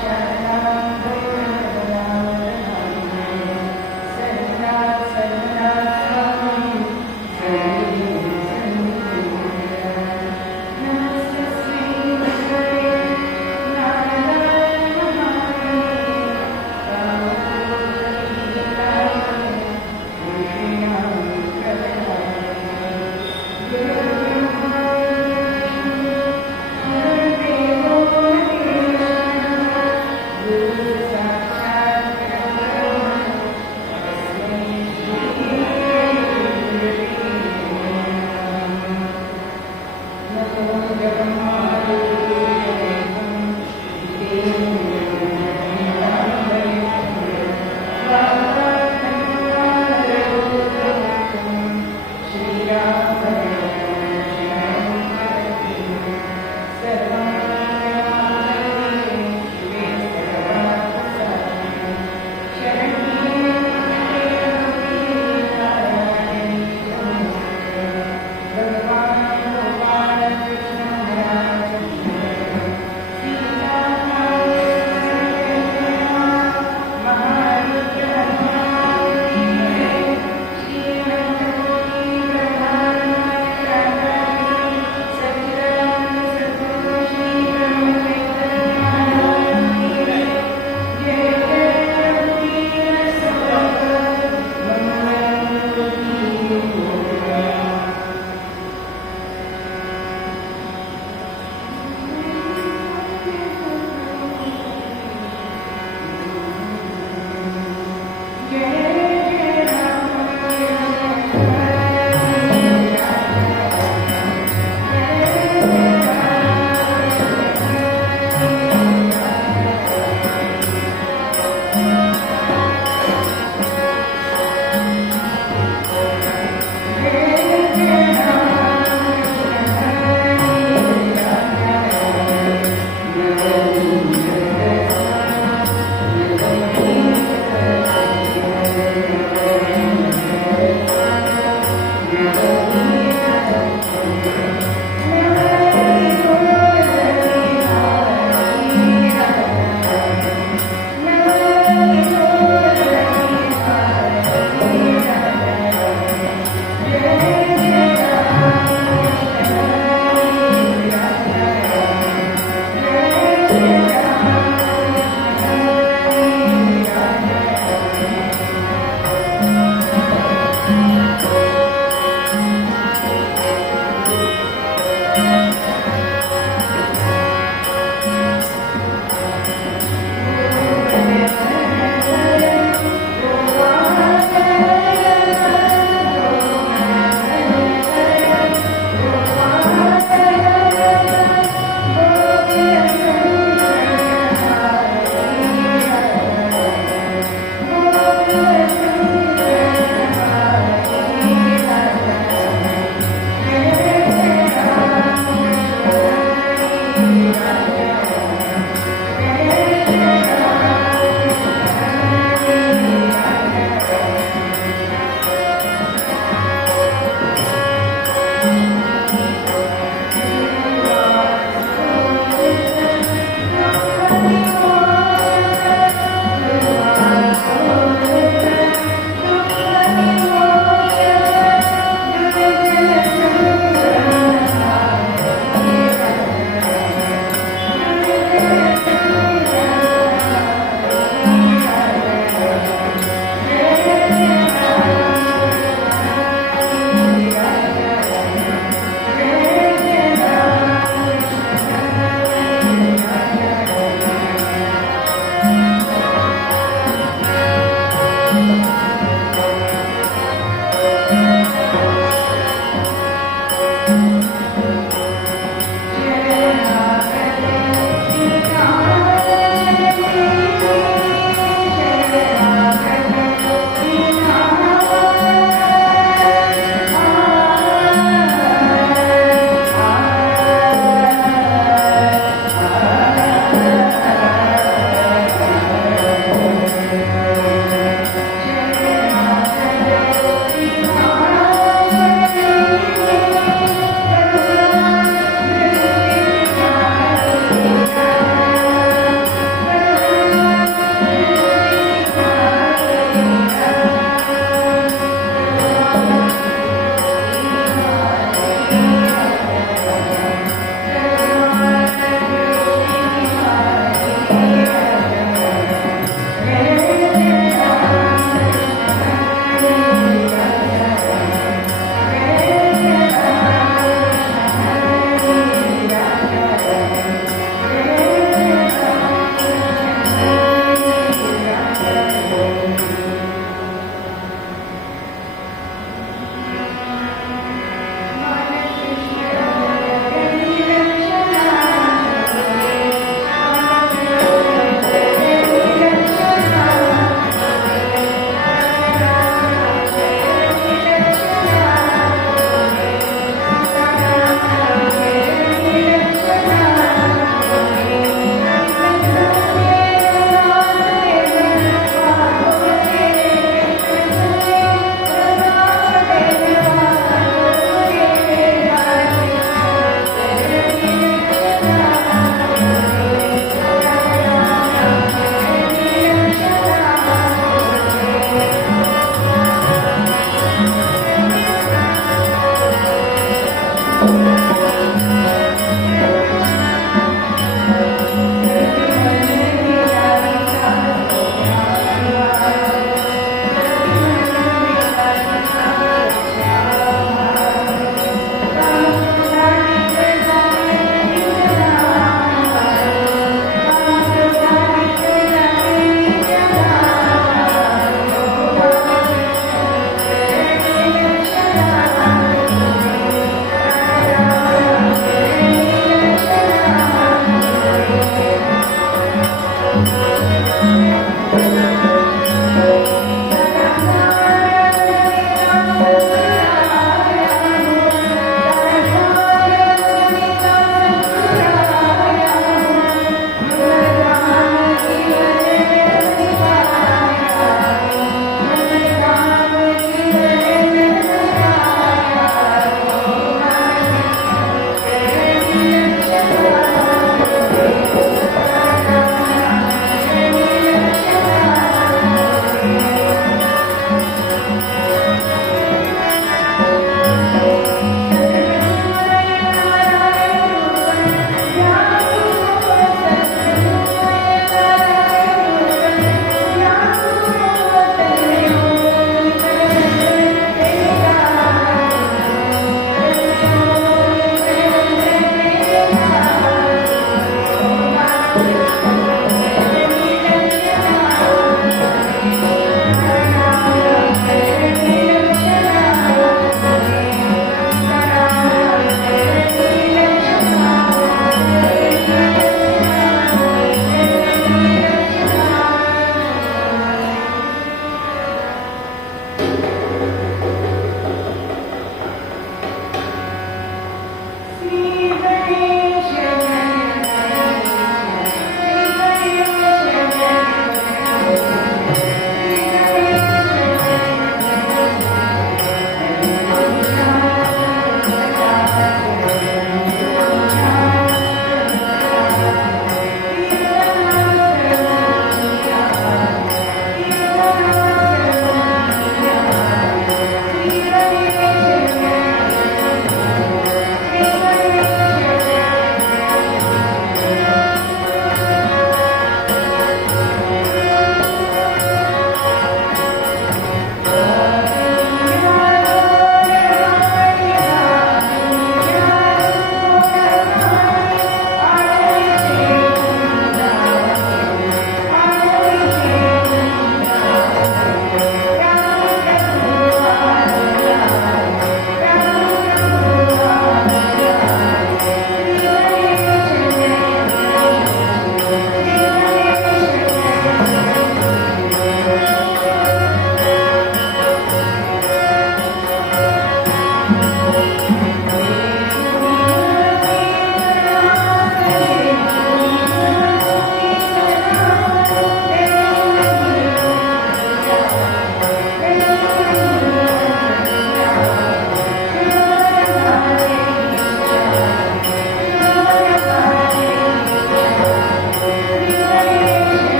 शारदा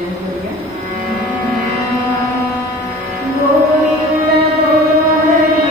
पूजन करूया. गोविंद गोहरी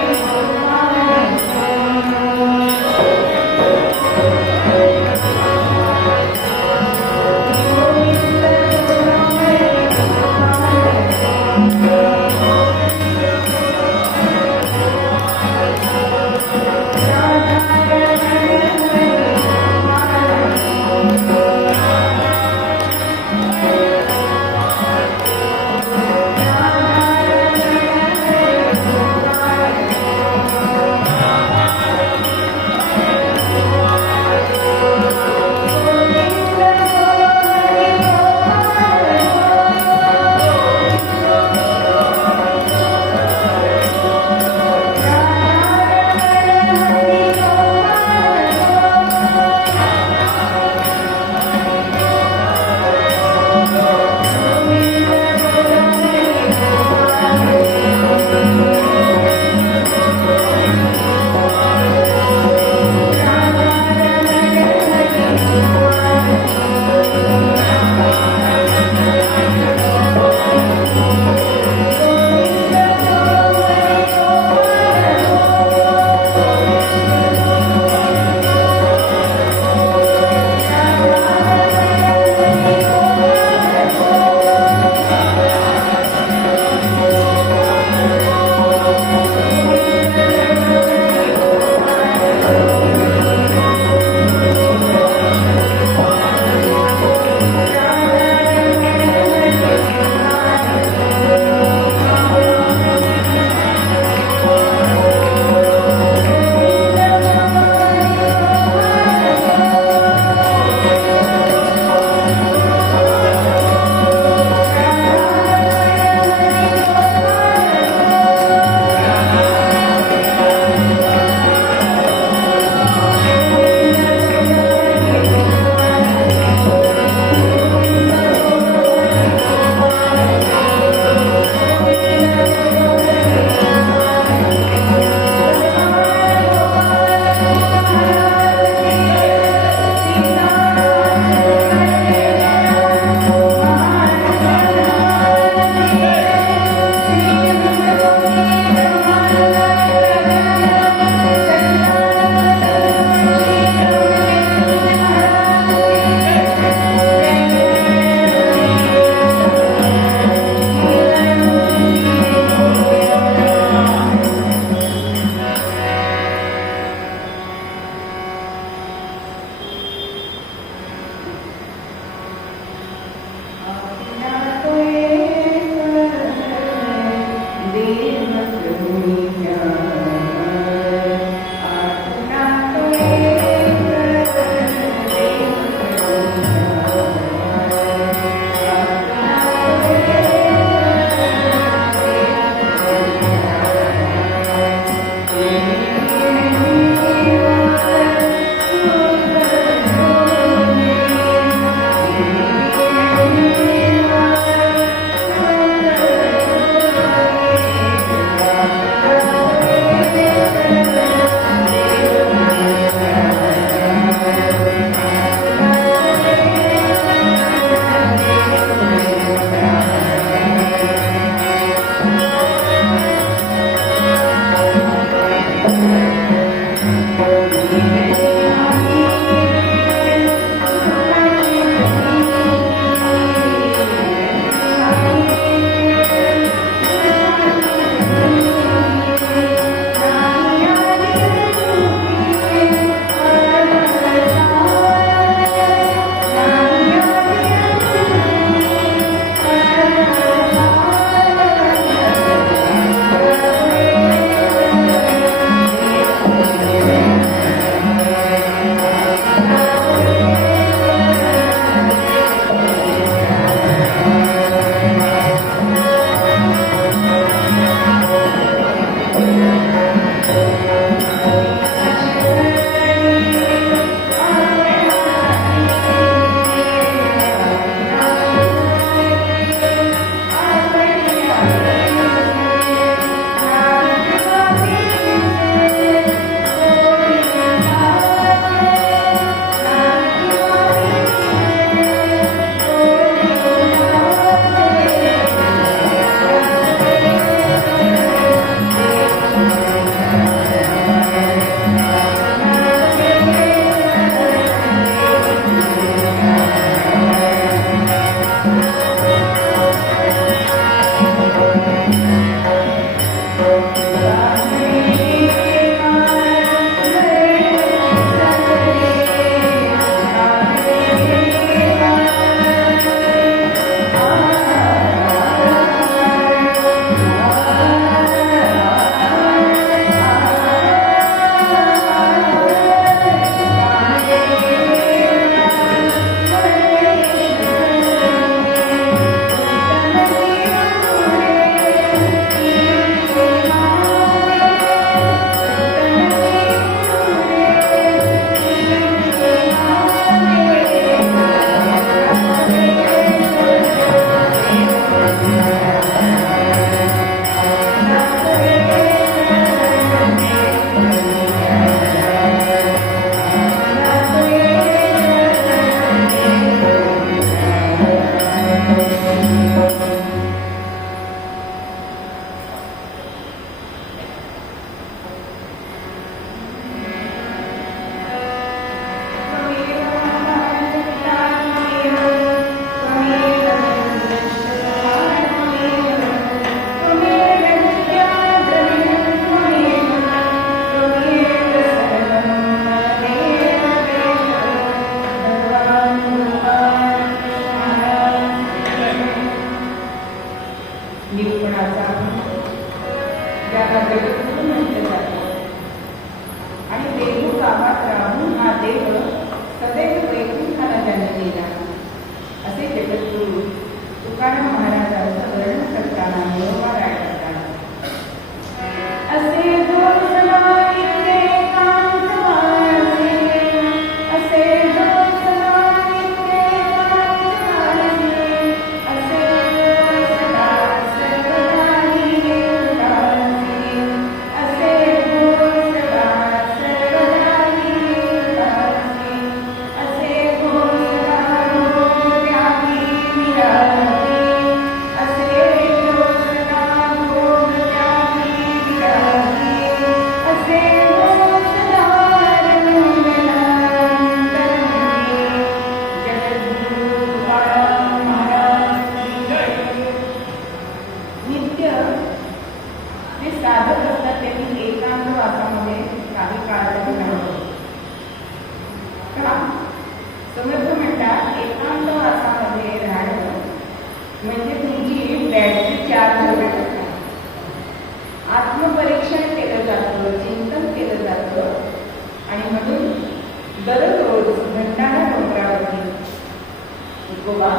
तुकोबा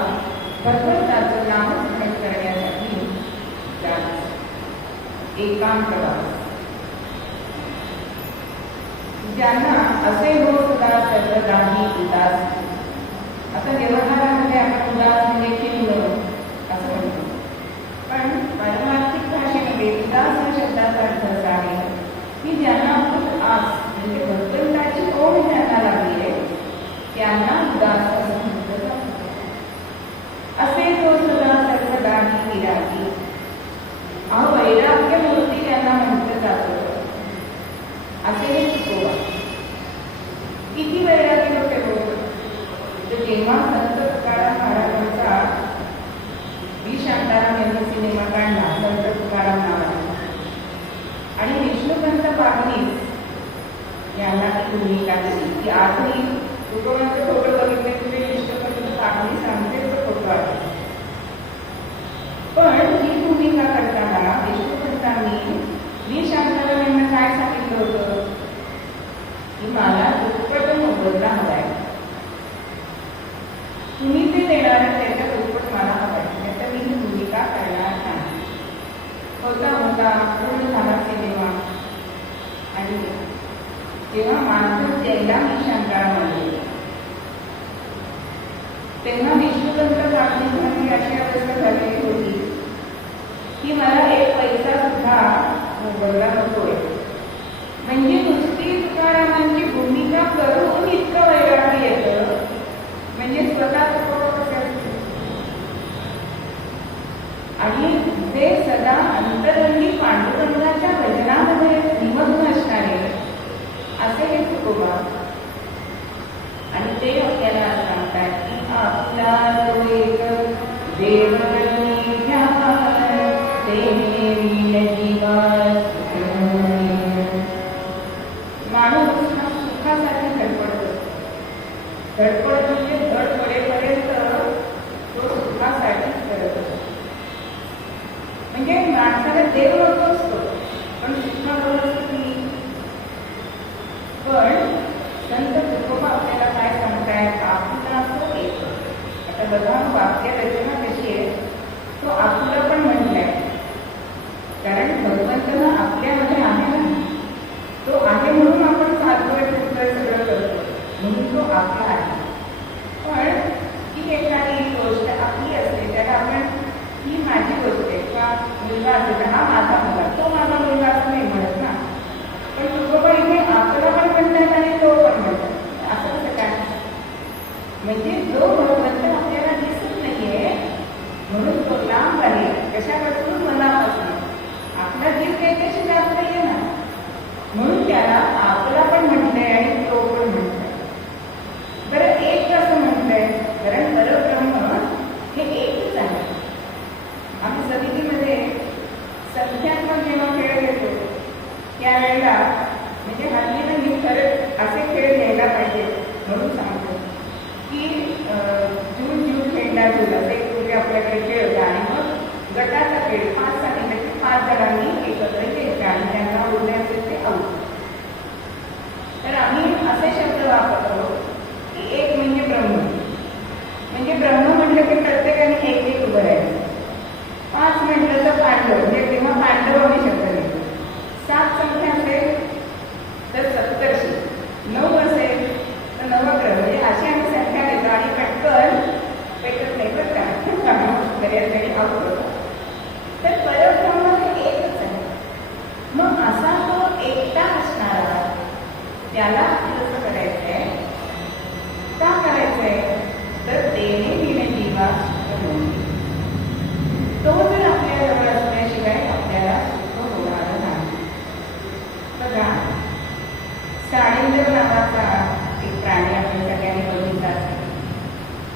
भगवंताचं नामस्मरण करण्यासाठी जात एकांतवास. ज्यांना असे हो सुद्धा सर्वदाही उदास. आता व्यवहारामध्ये आपण उदास म्हणजे खिन्न असं म्हणतो, पण पारमार्थिक भाषेमध्ये उदास या शब्दाचा अर्थ असा आहे की ज्यांना खूप आस म्हणजे भगवंताची ओढ त्यांना लागली आहे त्यांना उदास असं म्हटलं जातं. असे तो सदा सर्वदाही विरागी. वैराग्य मूर्ती त्यांना म्हटलं जातं. असे हे तुकोबा. किती वैरागी होते हो, तर जेव्हा संत तुकाराम महाराजांचा वी शांताराम यांचा सिनेमा काढला संत तुकाराम नावाचा आणि विष्णुपंत पागनीस यांना ती भूमिका दिली. ती आजही तुकोबांचे फोटो बघितले तुम्ही विष्णुपंत पागनीस आमचे फोटो आहे. पण ही भूमिका करताना विष्णुपंतांनी वी शांताराम यांना काय सांगितलं होतं की मला दुप्पट मोबदला हवाय, तुम्ही ते देणार त्याच्या दुप्पट मला हवाय, तर मी ही भूमिका करणार नाही. होता पूर्ण झाला सिनेमा आणि जेव्हा माणसं द्यायला मी शांताराम आले तेव्हा विष्णुपंत पागनीसमध्ये अशी अवस्था झालेली होती की मला एक पैसा सुद्धा मोबदला नकोय. म्हणजे नुसती तुकारामांची भूमिका करून इतकं वैराग्य येतं, म्हणजे स्वतः आणि जे सदा अंतरंगी पांडुरंगाच्या भजनामध्ये निमग्न असणारे असे हे तुकोबा. आणि ते आपल्याला सांगतात की आपला जो एक देव माणूस हा सुखासाठी धडपडतो. धडपड म्हणजे धड पडेपर्यंत तो सुखासाठीच करत असतो. म्हणजे माणसाला देव नको असतो पण सुखावर असतो की. पण संत तुकोबा आपल्याला काय सांगतायत, आपला तो एक. आता बघा वाक्य रचना कशी आहे, तो आपलं पण म्हटलंय कारण भगवंतना आपल्यामध्ये आहे ना, तो आहे म्हणून आपण चालतोय फिरतोय सगळं करतो म्हणून तो आपला आहे. पण ही एखादी गोष्ट आपली असते त्याला आपण ही माझी गोष्ट आहे का मुलगा असेल हा माझा मुलगा, तो माझा मुलगा असं नाही म्हणत ना. पण तुकोबा इथे आपला पण म्हणतात आणि तो पण म्हणतात. असं कसं काय, म्हणजे जो भगवंत आपल्याला दिसत नाहीये म्हणून तो लांब आहे. कशापासून, मनापासून. आपला जीव त्याच्याशी जात नाहीये ना म्हणून त्याला आपला पण म्हणतंय आणि तो पण म्हणतंय. बरं एक कसं म्हणतंय, कारण परब्रह्म हे एकच आहे. आम्ही समितीमध्ये संख्यात्मक जेव्हा खेळ घेतो त्यावेळेला म्हणजे हल्ली ना मी खरंच असे खेळ घ्यायला पाहिजे म्हणून सांगतो की जून जून खेळला जून असे पूर्वी आपल्याकडे खेळ होता आणि मग गटाचा खेळ 5 सांगितलं की 5 जणांनी एकत्र घ्यायचे आणि त्यांना उरले असेल ते आऊट. तर आम्ही असे शब्द वापरतो की एक म्हणजे ब्रह्म, म्हणजे ब्रह्म म्हटलं की प्रत्येकाने एक एक उभं राहायचं. 5 म्हटलं तर पांडव, म्हणजे तेव्हा पांडव आम्ही शब्द घेतो. 7 संख्या असेल तर सप्तर्षी, 9 असेल तर नवग्रह, म्हणजे अशी आम्ही संख्या घेतो आणि पटकन पेटत नाही बरं का बऱ्याच वेळी आऊट होतो. तर परब्रह्म हे एकच आहे. मग असा तो एकटा असणारा त्याला कसं करायचंय, का करायचंय, तर देणे दिने जीवा तो जर आपल्याजवळ असल्याशिवाय आपल्याला सुख होणार नाही. बघा साळींदर नावाचा एक प्राणी आपण सगळ्यांनी बघितला असेल.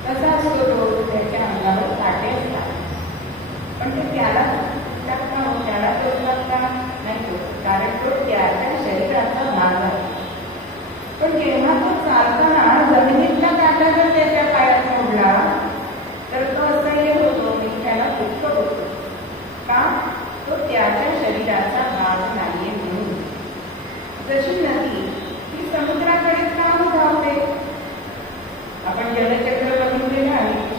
कसा असतो तो, त्याच्या अंगावर काटे असतात पण ते त्याला टाकता त्याला तोच लागता नाही तो, कारण तो त्याच्या शरीराचा भाग आहे. पण जेव्हा तो चालताना जमिनीतला काटा जर त्याच्या पायात मोडला तर तो असह्य होतो आणि त्याला दुःख होतो. का, तो त्याच्या शरीराचा भाग नाहीये म्हणून. जशी नदी ही समुद्राकडे का धावते, आपण जलचक्र बघितलेलं आहे.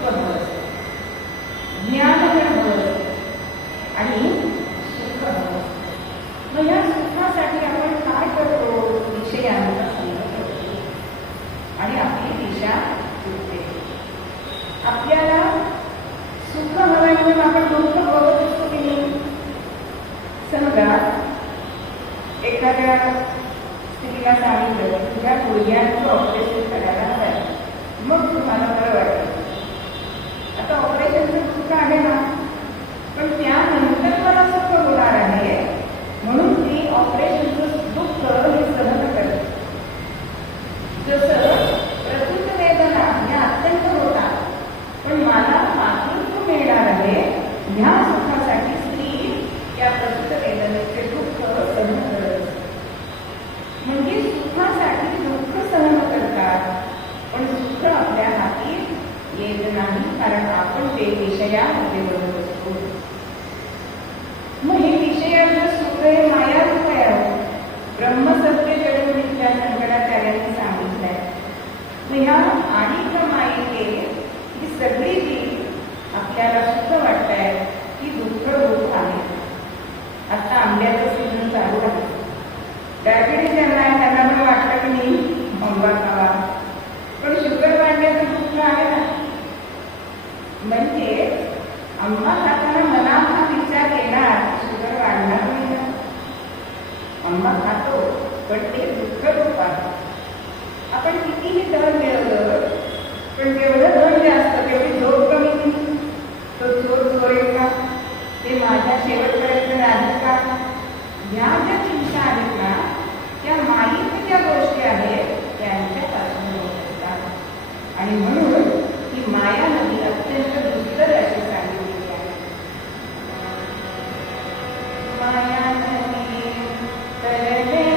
सुख हवं असतं, ज्ञान पण हवं असतं आणि सुख हवं असतं. मग या सुखासाठी आपण काय करतो? विषयांचा संग करतो आणि आपली दिशा चुकते. आपल्याला सुख हवं म्हणून आपण दुःख बघत असतो की नाही? समजा एखाद्या स्त्रीला सांगितलं तुझ्या गुडघ्यांचं ऑपरेशन करायला हवं आहे, मग तुम्हाला बरं वाटतं. आता ऑपरेशनचं दुःख आहे ना, पण त्यानंतर मला सुख होणार आहे म्हणून ती ऑपरेशनचं दुःख हे सहन करते. जसं प्रसूत वेदना ह्या अत्यंत होतात, पण मला मातृत्व मिळणार आहे ह्या सुखासाठी स्त्री त्या प्रसूत वेदनेचे दुःख सहन करत असते. म्हणजे सुखासाठी दुःख सहन करतात, पण सुख आपल्या हाती येत नाही, कारण आपण ते विषयामध्ये बघत असतो. मग हे विषयाचं सुख हे मायारूप आहे. ब्रह्मसत्य जडून विद्या शंकराचार्यांनी सांगितलंय. मग ह्या आणि मायेचे ही सगळी जी आपल्याला सुख वाटतंय ती दुःख रूप आहे. आता आंब्याचं सीझन चालू आहे. डायबिटीज ज्यांना आहे त्यांना पण वाटतं की नाही आंबा खावा, पण शुगर वाढण्याचं दुःख आहे ना. म्हणजे आंबा खाताना मला हा विचार येणार शुगर वाढणार नाही ना. आंबा खातो पण ते दुःख रूप आहे. आपण कितीही धन मिळवलं पण जेवढं धन जास्त तेवढी झोप कमी, तो चोर चोरेल का, ते माझ्या शेवटपर्यंत राहील का, ह्या ज्या चिंता आहेत ना त्या माईक ज्या गोष्टी आहेत त्यांच्यापासून होत असतात. आणि म्हणून ही माया नदी अत्यंत दुर्धर अशी सांगितलेली आहे. माया नदी तरले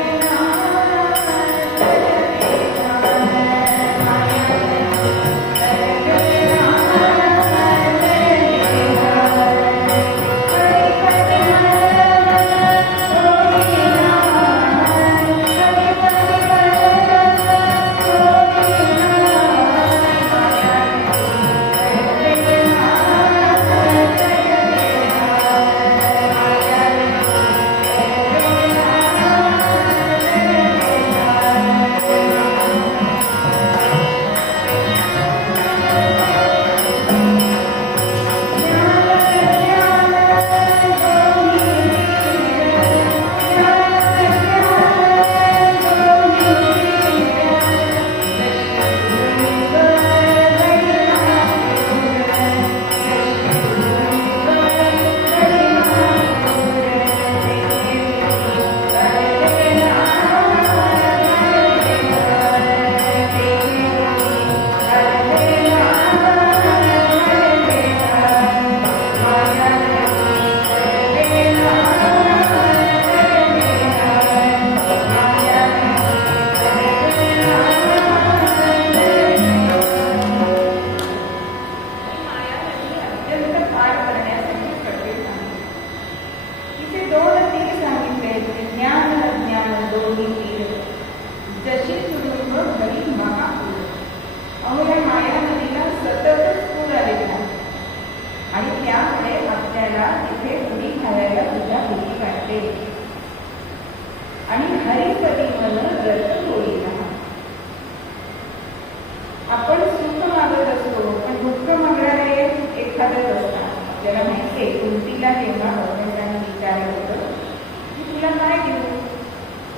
आपण सुख मागत असतो, पण दुःख मागणारे एखादंच असतात. आपल्याला माहिती आहे कुंतीला जेव्हा भगवंतांनी विचारलं होतं की तुला काय देऊ,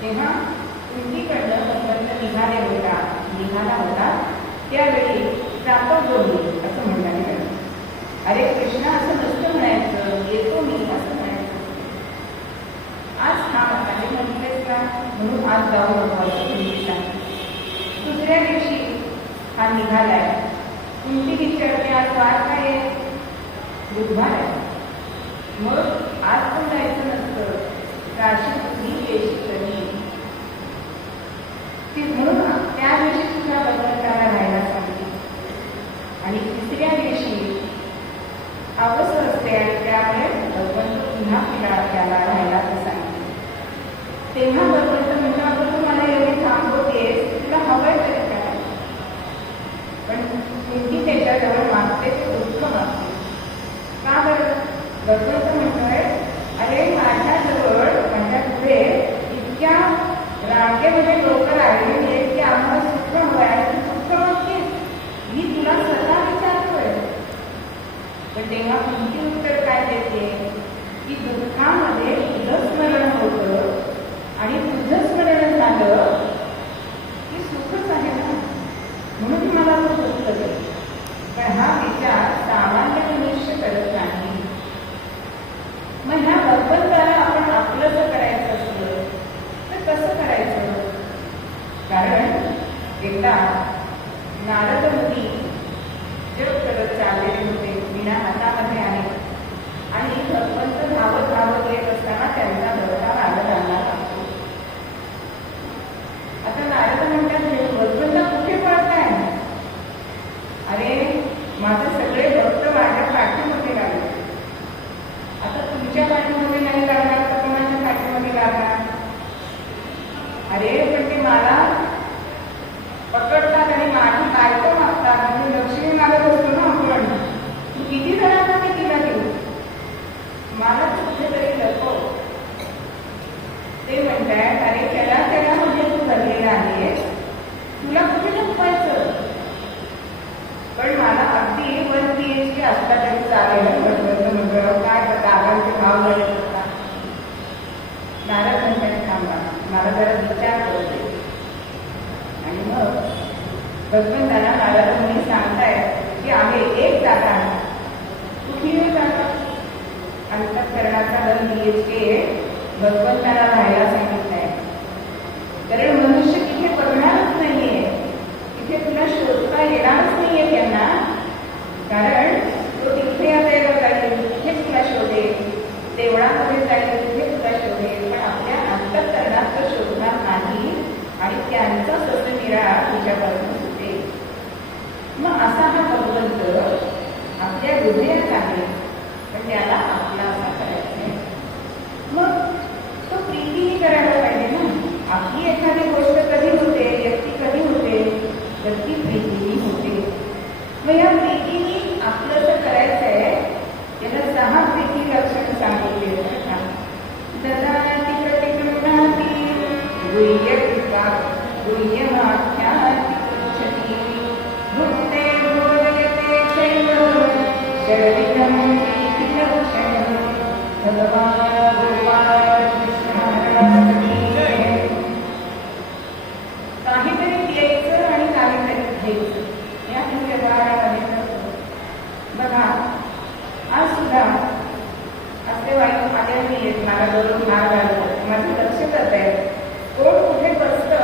तेव्हा कुंतीकडनं भगवंत निघाला होता त्यावेळी जातो जोडी असं म्हणण्यात आलं. अरे कृष्णा असं नसतं म्हणायचं, येतो मी असं म्हणायचं. आज थांब आहे म्हटलेस का, म्हणून आज जाऊ नको असं कुंती सांगते. दुसऱ्या दिवशी हा निघालाय. कुंती विचारते आज वार काय आहे, बुधवार आहे. मग आज पण जायचं नसतं, राशी तुझी केशी कधी, म्हणून त्या दिवशी सुद्धा भगवंताला राहायला सांगितलं. आणि तिसऱ्या दिवशी अवसर असते आणि त्यामुळे भगवंत पुन्हा त्याला राहायला सांगितलं. तेव्हा भगवंत म्हणतो तू मला एवढी थांबवतेस, तुला हवंय तरी काय. पण कुंती त्याच्याजवळ मागते भगवंत म्हणतोय, अरे माझ्याजवळ माझ्या पुढे इतक्या रांगेमध्ये लोक राहिलेली आहेत की आम्हाला सुख हवंय आणि तू सुख मागतेस. मी तुला स्वतः विचारतोय. पण तेव्हा तुमची उत्तर काय देते की दुःखामध्ये तुझं स्मरण होतं आणि तुझं स्मरण झालं की सुखच आहे ना, म्हणून मला तो दुःख दे. पण हा विचार सामान्य मनुष्य करत नाही. मग ह्या भगवंताला आपण आपलंच करायचं असलं तर कसं करायचं? कारण एकदा नारद मुनी जग करत चाललेले होते, विणा हातामध्ये आहे आणि भगवंत धावत धावत येत असताना त्यांचा भरता नारद आणला लागतो. आता नारद म्हणतात, भगवंता कुठे पळताय? अरे माझे सगळे भक्त माझ्या पाठीमध्ये लागले. आता तुमच्या पाठीमध्ये नाही लागणार तर कोणाच्या पाठीमध्ये लागणार? अरे पण ते मला पकडतात आणि माझी बायको मागतात, म्हणजे लक्ष्मी मागत असतो ना आपण. तू किती जणांना मी तिला देऊ? मला कुठेतरी लपव. ते म्हणतात, अरे त्याला म्हणजे तू भरलेला आहेस, तुला कुठे लपवायचं? पण मला अगदी 1 BHK असला तरी चालेल. म्हटलं काय दादांचे भाव झाले होता. नारद म्हणतात, थांबा मला जरा विचार करते. आणि मग भगवंताला नारद मुनी सांगतायत की आम्ही एक जागा कुठली जागा अंतःकरणाचा 1 BHK भगवंताला राहायला सांगितलंय. कारण मनुष्य तिथे बघणारच नाहीये, तिथे तुला शोधता येणारच नाहीये त्यांना. कारण तो तिथे असायला जाईल तिथे तुला शोधेल, देवळामध्ये जाईल तिथे तुला शोधेल, पण आपल्या अंतःकरणात तो शोधणार नाही आणि त्यांचा ससनिरा तुझ्यापासून सुटेल. मग असा हा भगवंत आपल्या हृदयात आहे, पण त्याला आपला असा करायचा आहे. मग तो प्रीतीही करायला पाहिजे ना. आपली एखादी गोष्ट कधी होते, व्यक्ती कधी होते, तर ती प्रीतीही होते. मग या प्रीतीही आपलं करायचं आहे. त्याला 6 प्रीती लक्षण सांगितले ददाती प्रतिगृह्णाती गुह्यकृपा गुह्यमाख्याति पृच्छति भुक्ते भोजयते चैव शरदितं प्रीतिलक्षणं भगवान् गोपाल कृष्ण. काहीतरी द्यायचं आणि काहीतरी घ्यायचं या व्यवहारामध्ये करतो. बघा आज सुद्धा असे वाईट माझ्या मी येत मला बरोबर मार्ग आलो, माझं लक्ष करत आहे कोण कुठे बसतं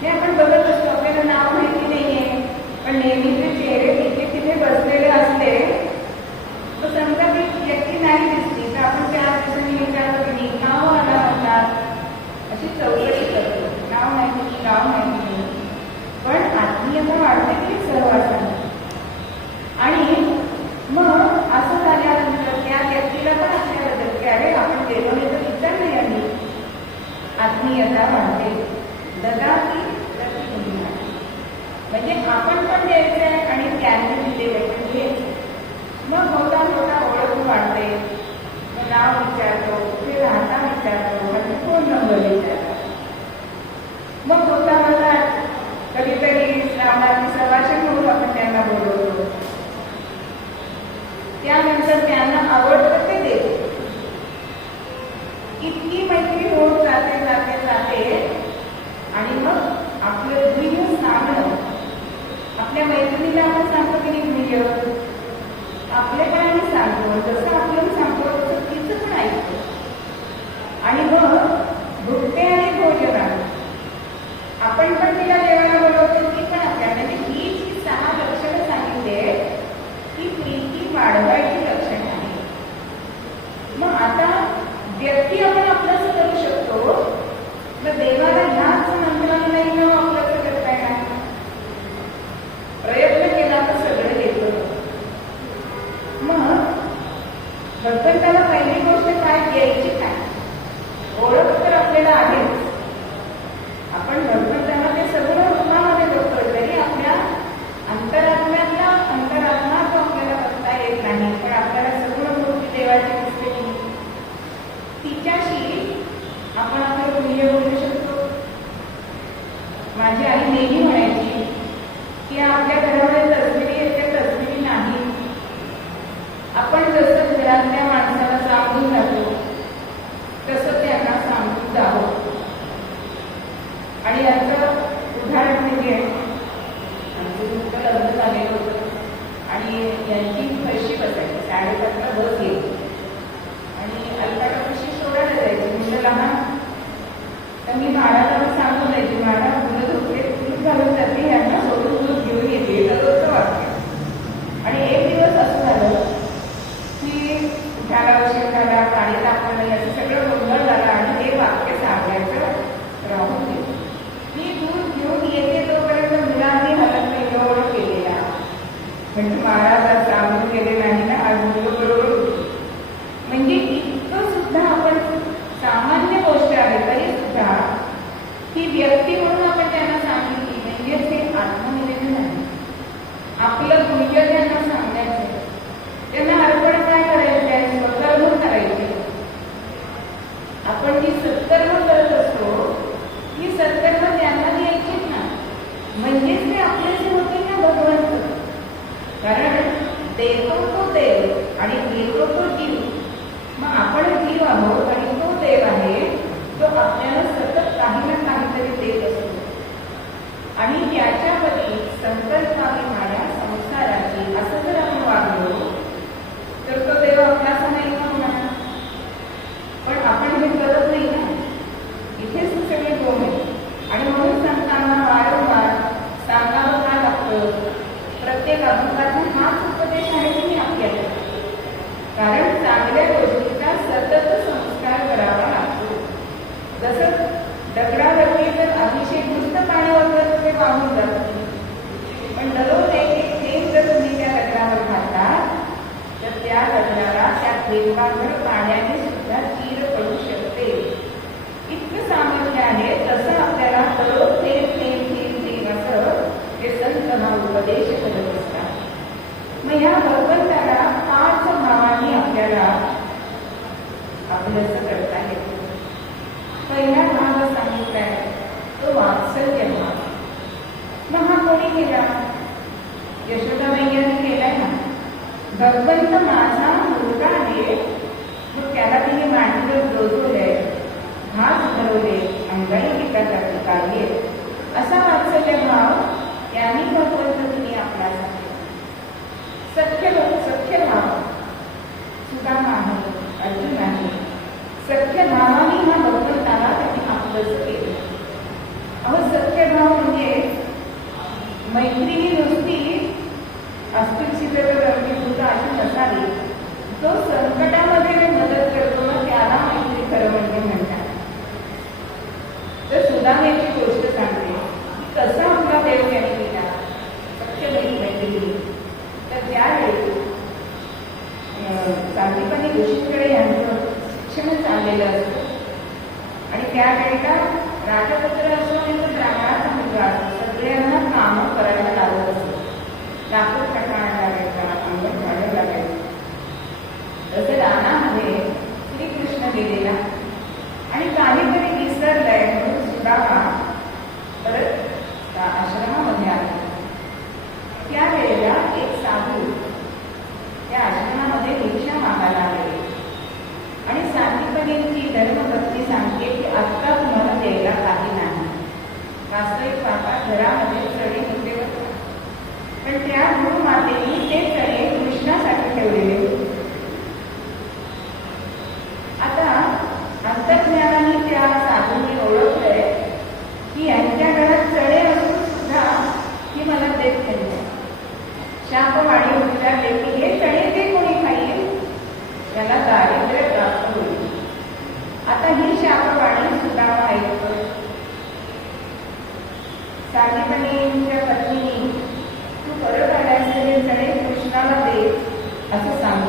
हे आपण बघत असतो. आपल्याला नाव माहिती नाहीये, पण नेहमीचे चेहरे तिथे तिथे बसलेले असते. तर समजा ती व्यक्ती नाही दिसली तर आपण त्या दिवसांनी विचारतो की नाव आला म्हणतात, अशी चौकशी करतो. नाव माहिती गाव माहिती, पण आत्मीयता वाढते की सहवासाने. आणि मग असं झाल्यानंतर त्या व्यक्तीला पण आपल्याबद्दल की अरे आपण गेलो नाही तर विचारलं यांनी, आत्मीयता वाढते. ददाती प्रतिगृह्णाती, म्हणजे आपण पण द्यायचं आहे आणि त्यांनी दिलेलं पण घ्यायचं. मग होता होता ओळख वाढते. मग नाव विचारतो, कुठे राहता विचारतो, म्हणजे फोन नंबर विचारतो. मग होता होता कधीतरी श्रावणाची सवाशन म्हणून आपण त्यांना बोलवतो. त्यानंतर त्यांना आवडतं ते देतो. इतकी मैत्री होत जाते जाते जाते आणि मग आपलं ध्येय सांगणं. आपल्या मैत्रिणीला आपण सांगतो की ध्येय आपले काय मी सांगतो, जसं आपलं सांगतो तसं तिचं पण ऐकतो. आणि मग भुकते आणि भोजन आपण पण तिला जेवायला बोलवतो, ती पण आपल्या. म्हणजे ही जी 6 लक्षणं सांगितले ती प्रीती वाढवायची लक्षणं आहे. मग आता व्यक्ती आपण आपलंच करू शकतो, तर देवाला ह्याच मंत्रांनाही न आपलंच करता येणार. प्रयत्न केला तर सगळं येतं. मग भगवंताला पहिली गोष्ट काय द्यायची काय? ओळख तर आपल्याला आहेच. आपण भगवंताला ते सगळं रूपामध्ये बघतो, तरी आपल्या अंतरात्म्यातला अंतरात्मा तो आपल्याला बघता येत नाही. पण आपल्याला सगळं मूर्ती देवाची 8:30ला बस येईल आणि अलकाटापाशी सोडायला जायची. मुलं लहान, तर मी महाराजांना सांगून द्यायची, महाराज मुलं झोपले, दूध घालून जाते, ह्यांना सोडून दूध घेऊन येते. दररोजचं वाक्य. आणि एक दिवस असं झालं की उठायला उशीर झाला, पाणी तापलं नाही, असं सगळं गोंधळ झाला आणि हे वाक्य सांगायचं राहून गेलं. मी दूध घेऊन येते तोपर्यंत मुलांनी हलत नाही एवढं केलेला. म्हणजे महाराज सांगून गेले नाही ना, आज मुलं बरोबर होती. म्हणजे इतकं सुद्धा आपण सामान्य गोष्ट आहे तरी सुद्धा ही व्यक्ती म्हणून आपण त्यांना सांगितली, म्हणजे ते आत्मनिवेदन आहे. आपलं गुह्य त्यांना सांगायचं, त्यांना अर्पण काय करायचं आहे, स्वकर्म करायचे. आपण जी सत्कर्म करत असतो ही सत्कर्म त्यांना द्यायचीच ना, म्हणजेच ते आपलेच होते ना भगवंत. कारण देतो तो देव आणि घेतो तो जीव. मग आपण जीव आहोत आणि तो देव आहे जो आपल्याला सतत काही ना काहीतरी देत असतो. आणि त्याच्यामध्ये संकल्पाने माया संसाराची असं जर आपण वागलो तर तो देव आपलाच नाही होणार. पण आपण हे करत नाही ना, इथेच सगळे गोम आहे. आणि म्हणून संतांना वारंवार सांगावं का लागतं, प्रत्येक अभंगाचा हाच उपदेश आहे की नाही आपल्याला. कारण चांगल्या गोष्टीचा सतत संस्कार करावा लागतो. जसं दगडावरती जर अभिषेक नुसतं पाणी वापरलं ते वाहून जातं, पण दररोज एक थेंब जर तुम्ही त्या दगडावर घालता तर त्या दगडाला त्या थेंबावर पाण्याने सुद्धा चीर पडू शकते. इतकं सामर्थ्य आहे. तसं आपल्याला दररोज थेंब थेंब थेंब थेंब असं हे संत हा उपदेश करत असतात. मग ह्या भगवंताला 5 भावांनी आपल्याला अभ्यास करता येतो. पहिला भाग सांगितलाय तो वात्सल्य भाग. मग हा कोणी केला? यशोदा मैयाने केलाय ना. भगवंत माझा मुलगा आहे, मग त्याला तिने मांडीवर जोडवलंय, हात धरवले, अंगाई पिकासाठी काढले, असा वात्सल्य भाव त्यांनी भगवंत तिने आपला सख्य भाव सुदामा आहे, अर्जुन आहे. सख्य भावाने हा भगवंताला त्यांनी आपलंच केलं. अहो सख्य भाव म्हणजे मैत्री ही नुसती अस्पृश्यतेवर अवलंबून अशी नसावी. जो संकटामध्ये मदत करतो ना त्याला मैत्री खरं म्हणजे म्हणतात. तर सुदामेची गोष्ट सांगते की कसा आपला देव त्याने केला, सख्य मैत्री. तर त्यावेळी सांदीपनी ऋषीकडे यांचं शिक्षण चाललेलं असतं आणि त्यावेळेला राजपुत्र असो आणि तो ब्राह्मणाचा मुलगा असतो, सगळ्यांना कामं करायला लागत असतो. लाकूड कटाळा लागायचा, अंगण झाडं लागायचं. तसं रानामध्ये श्रीकृष्ण गेलेला आणि काहीतरी विसरलंय म्हणून सुदामा परत आश्रमामध्ये आला. त्यावेळेला एक साधू त्या आश्रमामध्ये भिक्षा मागायला आले आणि सांदीपनीची धर्मपत्नी सांगते की आत्ता तुम्हाला द्यायला काही नाही. वास्तविक पापा घरामध्ये चणे होते होते, पण त्या गुरुमातेने ते चणे कृष्णासाठी ठेवलेले होते. आता अंतर्ज्ञानाने त्या साधूंनी ओळखलंय की यांच्या घरात चणे असून सुद्धा ही मला देत नाही. शापवाणी उच्चारले की हे चणे ते कोणी खाईल त्याला दारिद्र्य प्राप्त होईल. आता ही शापवाणी सुदामा ऐकतो. सांदीपनीच्या पत्नीने तू परत आल्यास हे चणे कृष्णाला दे असं सांगितलं.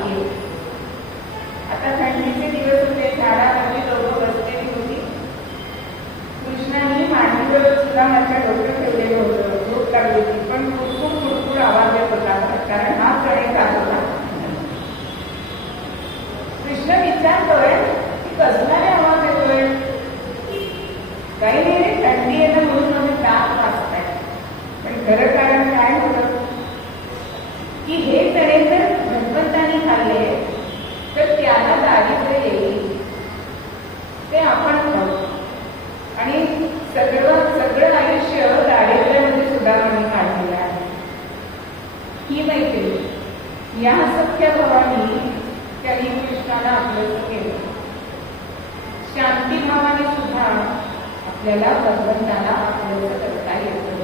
दास्य भावाने त्यांनी कृष्णाला आपलंच केलं. शांती भावाने सुद्धा आपल्याला भगवंताला आपलंच करता येतं.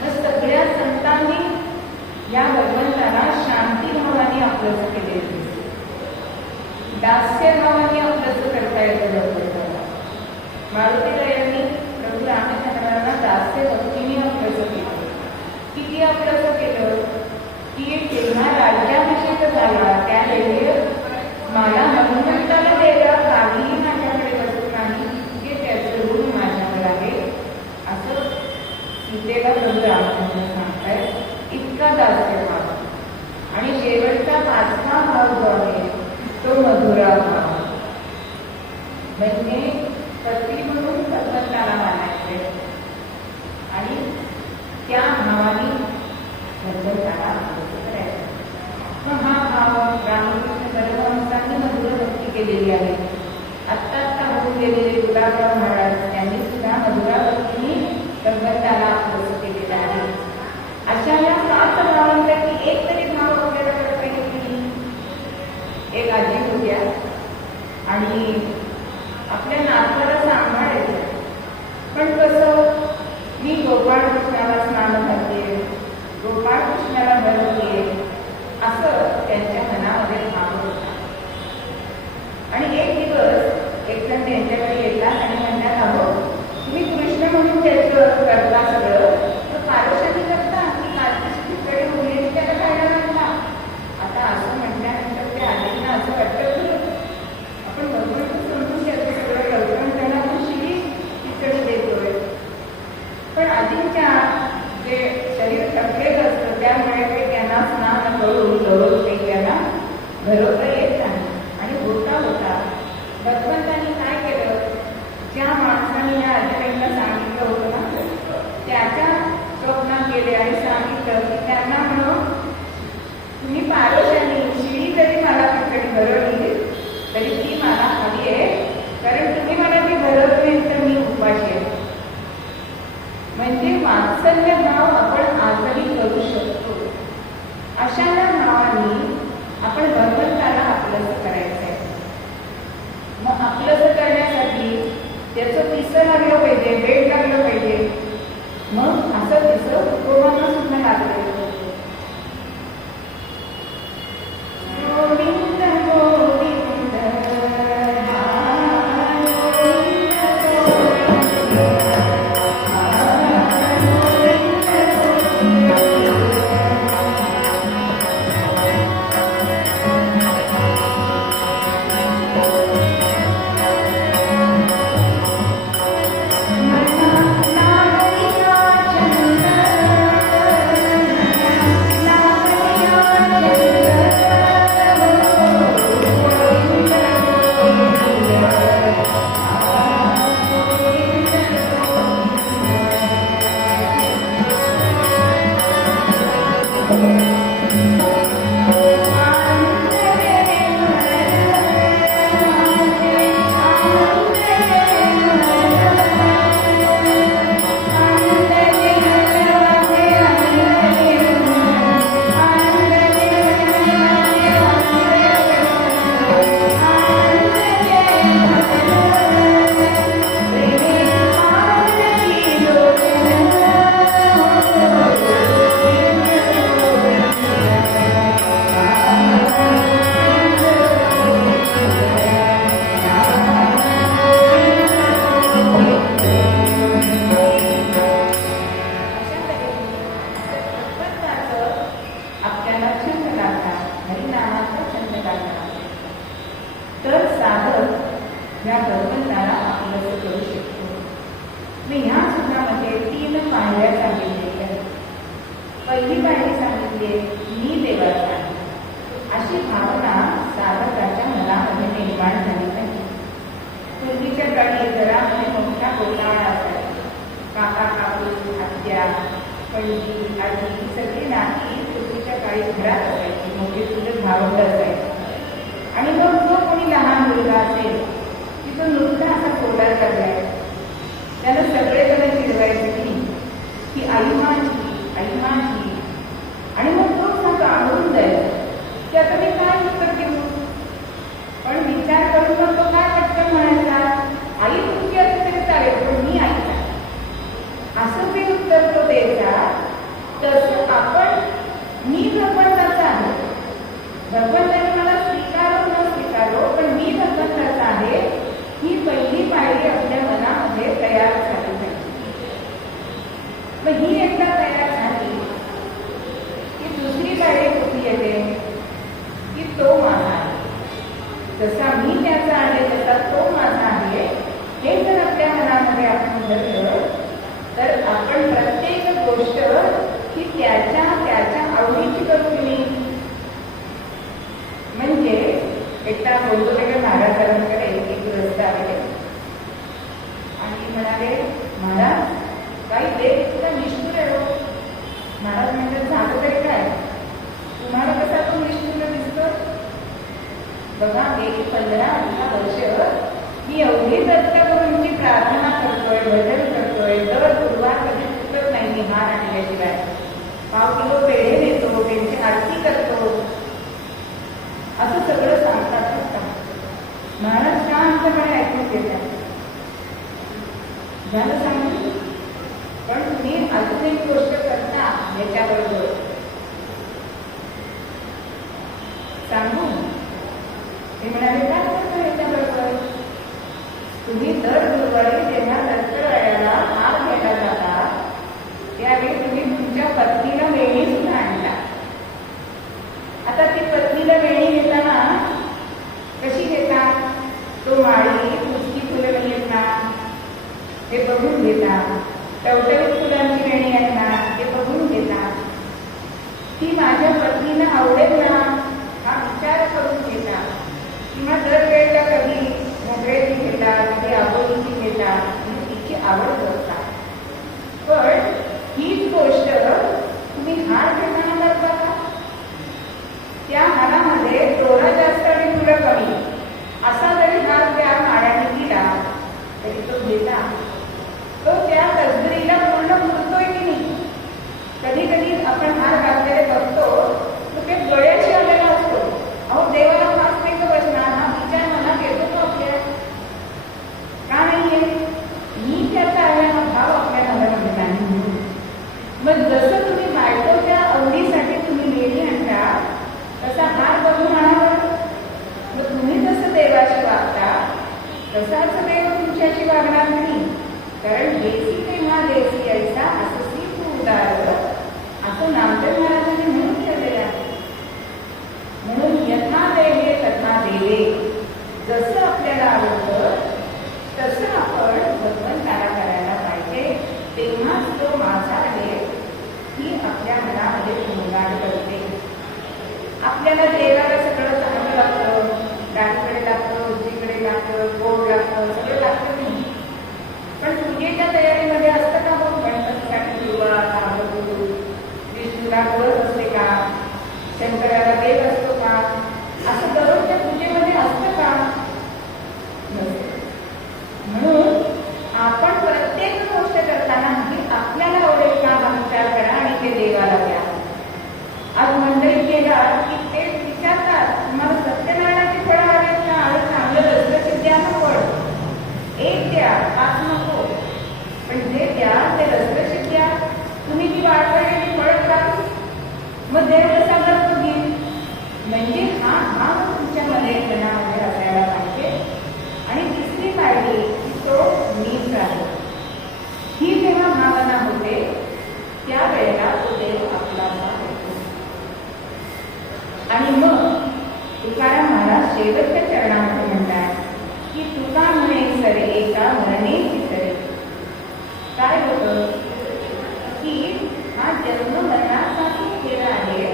मग सगळ्या संतांनी या भगवंताला शांती भावाने आपलंच केलेलं. दास्य भावाने आपलंच करता येतं भगवंताला. मारुतीरायांनी प्रभू रामचंद्रांना दास्य भक्तीने आपलंच केलं. किती आपलंच केलं की जेव्हा राज्याभिषेक झाला त्यावेळी मला हनुमंताला द्यायला काहीही माझ्याकडे बसत नाही, हे त्याचं ऋण माझ्यावर आहे असं सीतेला प्रभू रामचंद्र सांगतायत. इतका दास्य भाव. आणि शेवटचा 5वा भाव जो आहे तो मधुरा भाव. म्हणजे पती म्हणून भगवंताला मानायचे आणि त्या भावाने भगवंताला आपलं करायचं. मग हा भाव रामकृष्ण परमहंसांनी मधुर भक्ती केलेली आहे. आत्ता होऊन गेलेले गुलाबराव महाराज त्यांनी सुद्धा मधुरा भक्तीने भगवंताला आपलं केलेलं आहे. अशा या 7 भावांपैकी एक तरी भाव आपल्याला करता येत नाही. एक आजी होत्या आणि आपल्या नातवाला सांभाळायचं, पण कसं मी गोपाळ कृष्णाला स्नान घालते, गोपाळ कृष्णाला भरवते असं त्यांच्या मनामध्ये भाव होता. आणि एक दिवस एक जण त्यांच्याकडे येतात आणि म्हणतात, अहो तुम्ही कृष्ण म्हणून त्याचं करता सगळं, तर पारोशाने करता की कालची खिचडी उरलेली त्याला खायला लागला. आता असं म्हटल्यानंतर ते आलेला असं वाटतं की आपण भगवंत समजून त्याचं सगळं करतो आणि त्याला आपण शिवी खिचडी देतोय. पण आधीच्या जे शरीर थकलेलं असतं त्यामुळे ते त्यांना स्नान करून दररोज ते त्यांना भरवता येत नाही. आणि होता भगवंतांनी काय केलं, ज्या माणसाने या आजीबाईंना सांगितलं होतं ना त्याच्या स्वप्नात गेले आणि सांगितलं की त्यांना म्हणून तुम्ही पारोशाने शिडी जरी मला खिचडी भरवली तरी ती मला हवी आहे, कारण तुम्ही मला ती भरवत नाही तर मी उपवाशी आहे. म्हणजे वात्सल्य भाव आपण आजही करू शकतो. अशा या भावाने आपण भगवंताला आपलंच करायचं आहे. मग आपलंच करण्यासाठी त्याचं पिसं लागलं पाहिजे, वेळ लागलं पाहिजे. मग असं पिसं गोमांना सुद्धा लागलं. गोविंद गोविंद या भगवंताला आपलं करू शकतो. मी ह्या सूत्रामध्ये 3 पायऱ्या सांगितलेल्या आहेत. पहिली पायरी सांगितली मी देवाचा आहे, अशी भावना साधकाच्या मनामध्ये निर्माण झाली पाहिजे. पूर्वीच्या काळी घरामध्ये मोठा गोंधळ असायचा. काका काकू आत्या पणजी आजी ही सगळी नाती पूर्वीच्या काळी घरात असायची. मोठे तुझे भावंड असायचे. आणि मग जो कोणी लहान मुलगा असेल की तो नुसता असा कोलार करलाय, त्याला सगळेजण चिडवायचे की आई माझी आई माझी. आणि मग तो असा काढून जायचा. भगवंताने मला स्वीकारो न स्वीकारो, पण मी भगवंताचा आहे, ही पहिली पायरी आपल्या मनामध्ये तयार झाली पाहिजे. मग ही एकदा तयार झाली की दुसरी पायरी कुठली येते की तो माझा आहे, जसा मी त्याचा आहे तसा तो माझा आहे. हे जर आपल्या मनामध्ये आपण धरलं तर आपण प्रत्येक गोष्ट ही त्याच्या आवडीची करून दिली. म्हणजे एकदा गोंदवलेकर महाराजांकडे एक गृहस्थ आले आणि म्हणाले, महाराज काही देव तुला निष्ठुर आहे हो. महाराज म्हणजे झालं तरी काय, तुम्हाला कसा तो निष्ठुर दिसतो? बघा, गेली 15-18 वर्ष मी एवढी दत्त गुरूंची प्रार्थना करतोय, भजन करतोय, दर गुरुवार कधी चुकत नाही मी हार आणल्याशिवाय. 5 किलो पेढे देतो, त्यांची आरती करतो, असं सगळं सांगतात. महाराज शांतपणे ऐकून घेतात. झालं सांगू, पण तुम्ही अजून एक गोष्ट करता याच्याबरोबर सांगू. ते म्हणाले, काय करतो याच्याबरोबर? तुम्ही दर गुरुवारी जेव्हा दत्तरायाला हार घ्यायला जाता त्यावेळी तुम्ही तुमच्या पत्नीला वेणी सुद्धा आणता. आता ती पत्नीला वेणी घेताना कशी घेता? तो माळी पुचकी फुलं नाहीत ना हे बघून घेता, टवटवीत फुलांची वेणी आहे ना हे बघून घेता. ती माझ्या पत्नीला आवडेल ना हा विचार करून घेता. किंवा दरवेळेला कधी मोगऱ्याची घेतात, कधी आबोलीची घेतात, आणि तिची आवड करतात. पण हीच गोष्ट तुम्ही हार घेताना करता का? त्या हारामध्ये दोरा जास्त आणि फुलं कमी असा जरी हार त्या माळ्याने दिला तरी तो घेता. तो त्या तसबरीला पूर्ण पुरतोय की नाही? कधी कधी आपण हार घातलेले बघतो तो ते गळ्याशी आलेला असतो. अहो, देवाला खास नाही का बसणार हा विचार मनात येतो तो आपल्या का नाहीये? मी त्याचा आहे हा भाव आपल्या मनामध्ये नाही. मग जसं तुम्ही बायकोच्या आवडीसाठी तुम्ही वेणी आणता तसा हार बघून आणावा. मग तुम्ही जसं देवाशी वागता तसाच देव तुमच्याशी वागणार नाही. कारण देसी तेव्हा देसी ऐसा असं तू उदार असं नामदेव महाराजांनी म्हणून ठेवलेलं आहे. म्हणून यथा देवे तथा देवे, जसं आपल्याला आवडतं तसं आपण भगवंताला करायला पाहिजे. तेव्हाच तो माझा आहे ही आपल्या मनामध्ये गुणगान करते. आपल्याला देवाला सगळं चांगलं लागतं, डावीकडे लागतं, उजवीकडे लागतं, गोड लागतं, सगळं लागतं नाही. पण पूजेच्या तयारीमध्ये असतं का बघ? गणपतीसाठी दुर्वा, तांदूळ, विष्णूला कळत असते का? शंकराला देव असतो का? असं दररोजच्या पूजेमध्ये असतं का? म्हणून आपण प्रत्येक गोष्ट करताना ही आपल्याला आवडेल का हा विचार करा आणि ते देवाला द्या. आज मंडळी केला की ते विचारतात, तुम्हाला सत्यनारायणाची फळं आलेत का? आणि चांगलं रसरशीत द्या ना फळ. एक द्या, 5 नको. पण जे द्या ते रसरशीत द्या. तुम्ही ती वाढवलेली फळं खा, मग देव कसा करतो घेईल? म्हणजे हा भाव तुमच्या मनामध्ये असायला पाहिजे. आणि तिसरी पायरी की तो मीच आहे. ही जेव्हा भावना होते त्यावेळेला तो देव आपलासा होतो. आणि मग तुकाराम महाराज शेवटच्या चरणामध्ये म्हणतात की तुका म्हणे सरे एका मरणेची सरे. काय होतं की हा जन्म मरणाचा खेळ आहे,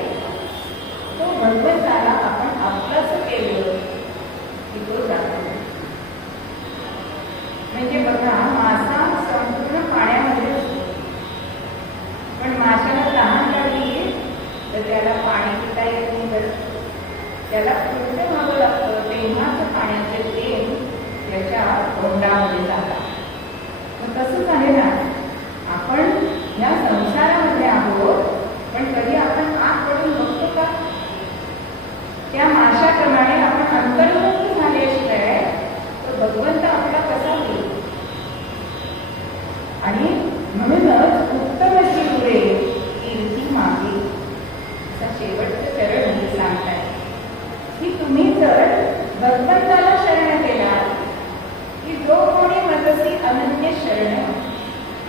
तो भगवंताला आपण आपलंच केलं की तो जातो. म्हणजे बघा, मासा संपूर्ण पाण्यामध्ये असतो, पण माशाला तहान लागली तर त्याला पाणी पिता येत नाही. बरं, त्याला पुढे व्हावं लागतं, तेव्हाच पाण्याचे थेंब त्याच्या तोंडामध्ये जातात. मग तसंच आहे ना, आपण या संसारामध्ये आहोत, पण कधी आपण आत पडून बघतो का? त्या माशाप्रमाणे आपण अंतर्मुक्त झाल्याशिवाय तो भगवंत आपला कसा होईल? आणि म्हणूनच उत्तम अशी पुढे कीर्ती मागे, असा शेवटचं चरण हे सांगताय. भगवंताला शरण केला की जो कोणी मजसी अनन्य शरण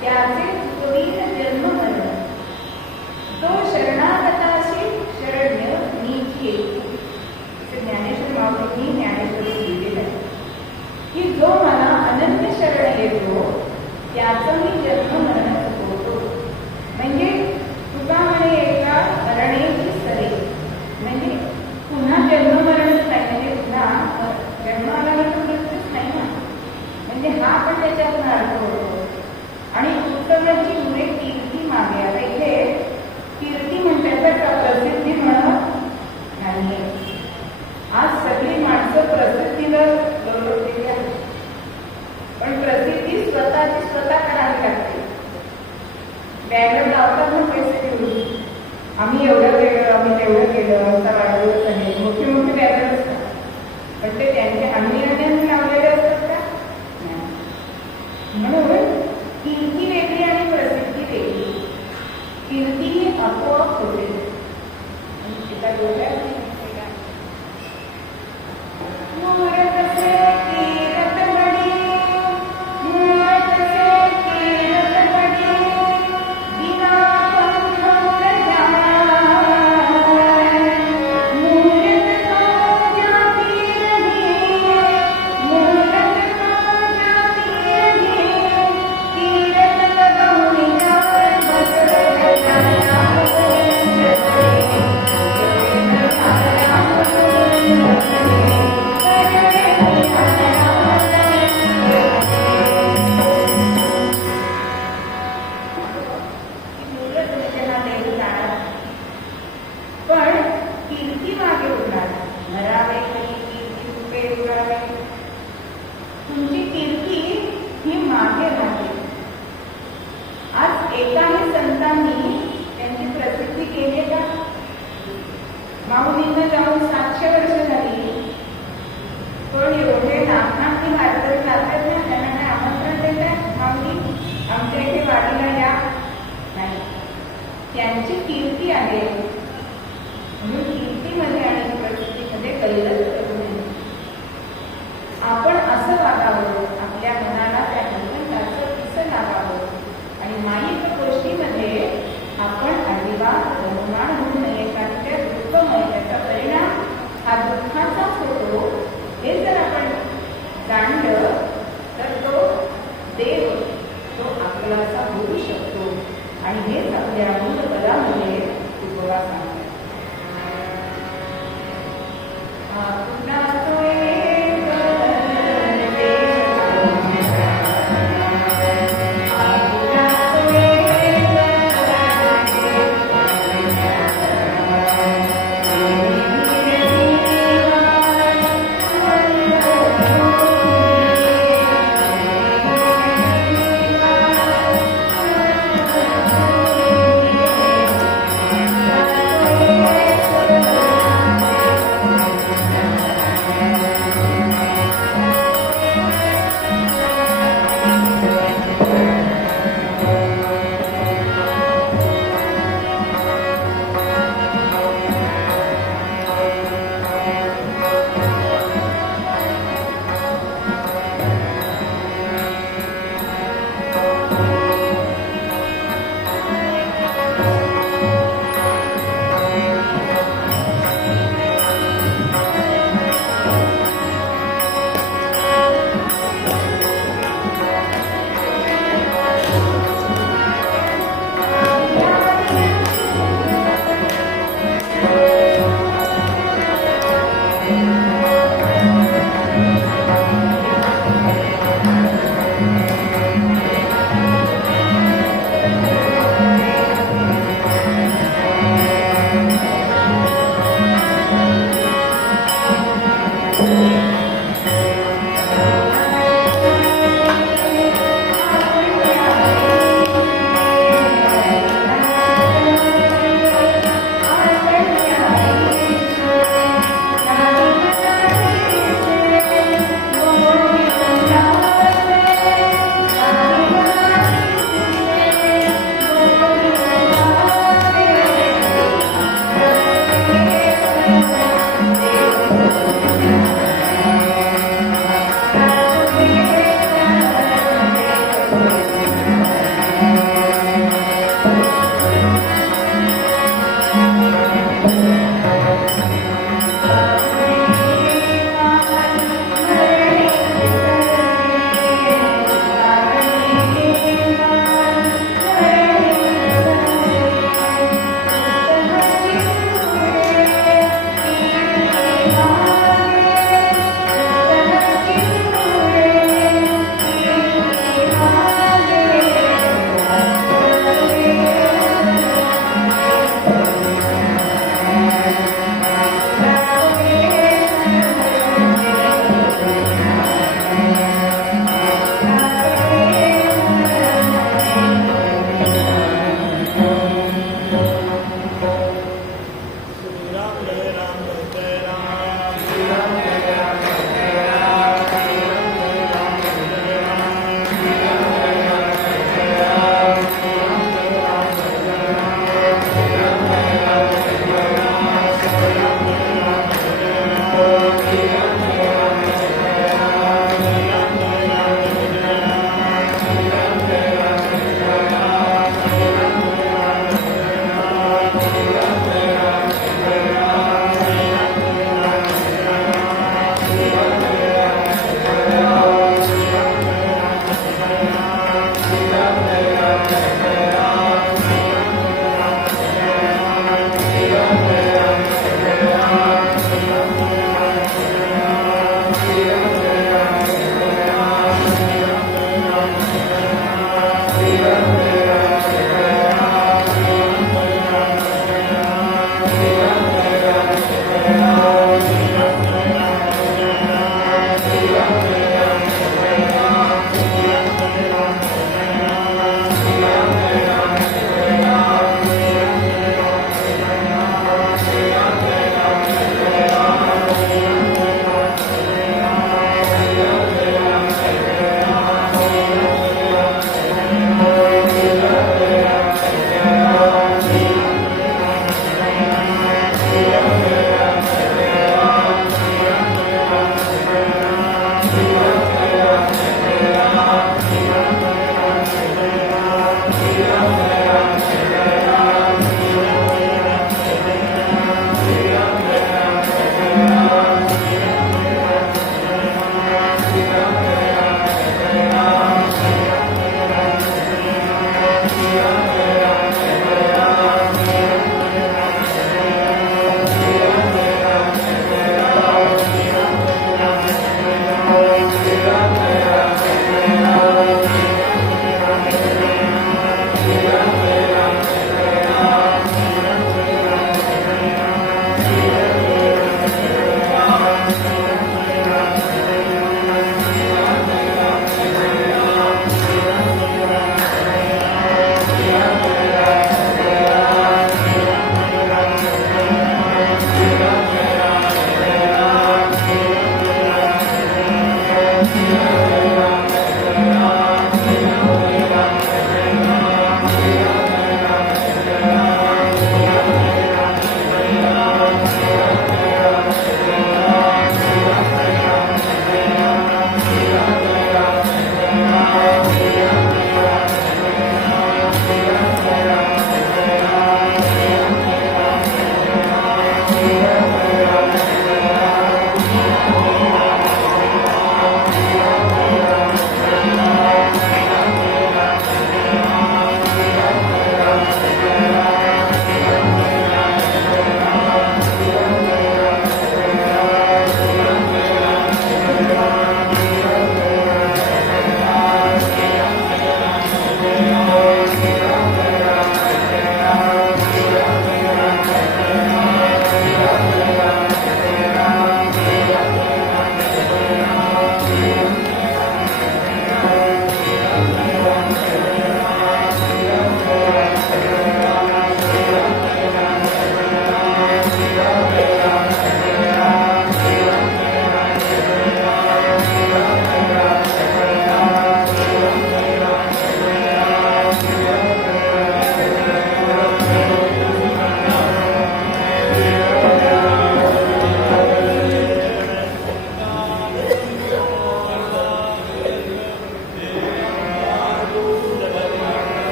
त्याचे चुकवीन जन्म मरण तो शरणागताशी शरण्य नीची ज्ञानेश्वर माऊलींनी ज्ञानेश्वरी लिहिलेलं आहे की जो मला अनन्य शरण येतो त्याचं मी जन्म मरण चुकवतो. म्हणजे तुका म्हणे एका मरणेची सरे म्हणजे पुन्हा जन्म मरणच नाही म्हणजे पुन्हा जन्माला मृत्यूच नाही ना म्हणजे हा पण त्याच्यातून अर्थ होतो. आणि उत्तमाची मुळे कीर्ती मागे आता इथे कीर्ती म्हणतात का प्रसिद्धी म्हणत नाहीये. आज सगळी माणसं प्रसिद्धीला लोटलेली आहेत पण प्रसिद्धी स्वतःची स्वतः करावी लागते. बॅनर लावतात ना पैसे घेऊन आम्ही एवढं केलं आम्ही तेवढं केलं आमचा वाढदिवस आहे मोठे मोठे बॅनर असतात पण ते त्यांच्या अन्यायाने लावलेले असतात का म्हणून कीर्ती वेगळी आणि प्रसिद्धी वेगळी. कीर्ती ही आपोआप होते एका डोळ्यात तुमची कीर्ती ही मागे राहते. आज एकाही संतांनी त्यांची प्रसिद्धी केली का? माऊलींना जाऊन 700 वर्ष झाली पण एवढे नागनाथी वारकरी जातात ना त्यांना काय आमंत्रण देतात माऊली आमच्या इथे वाडीला या नाही. त्यांची कीर्ती आहे म्हणून कीर्तीमध्ये आणि प्रसिद्धीमध्ये कैलच करू नये. आपण असं वागावं आपल्या मनाला त्या भगवंताचं पिसं लागावं आणि माईक गोष्टीमध्ये आपण अजिबात बहुमान होऊ नये कारण त्या दुःखमय त्याचा परिणाम हा दुःखाचाच होतो. हे जर आपण जाणलं तर तो देव तो आपलाचा होऊ शकतो आणि हेच आपल्या मूळ बलामध्ये तुकोबा सांगतात.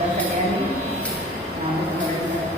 एकदा सगळ्यांनी नामस्मरण करा.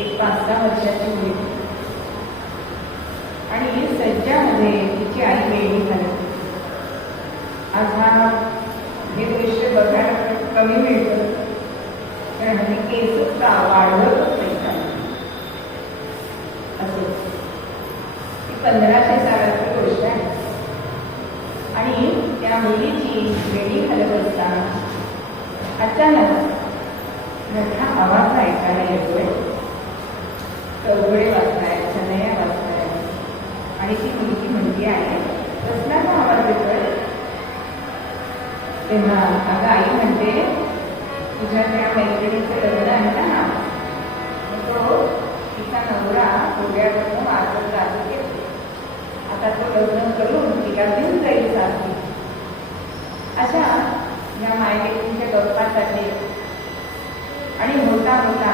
एक 5-6 वर्षाची मुलगी आणि सज्जामध्ये तिची आई वेळी झाली. आज हे दृश्य बघायला कमी मिळतं, कारण हे केसच का वाढवतच नाही का असं. ती 1500 सालाची गोष्ट आहे आणि त्या मुलीची वेळी घालत असताना अचानक मोठा आवाज ऐकायला येतोय. चौघडे वाजताय, सनया वाजताय आणि ती मुलगी म्हणती आहे, कसला आवाज येतोय? तेव्हा अगं आई म्हणते, तुझ्या त्या मैत्रिणीचं लग्न आहे ना, तो तिचा नवरा गोड्यावरनं मार्ग चालू केला. आता तो लग्न करून तिला घेऊन जाईल सासरी. अशा या मायलेकींच्या गप्पा चालले आणि होता होता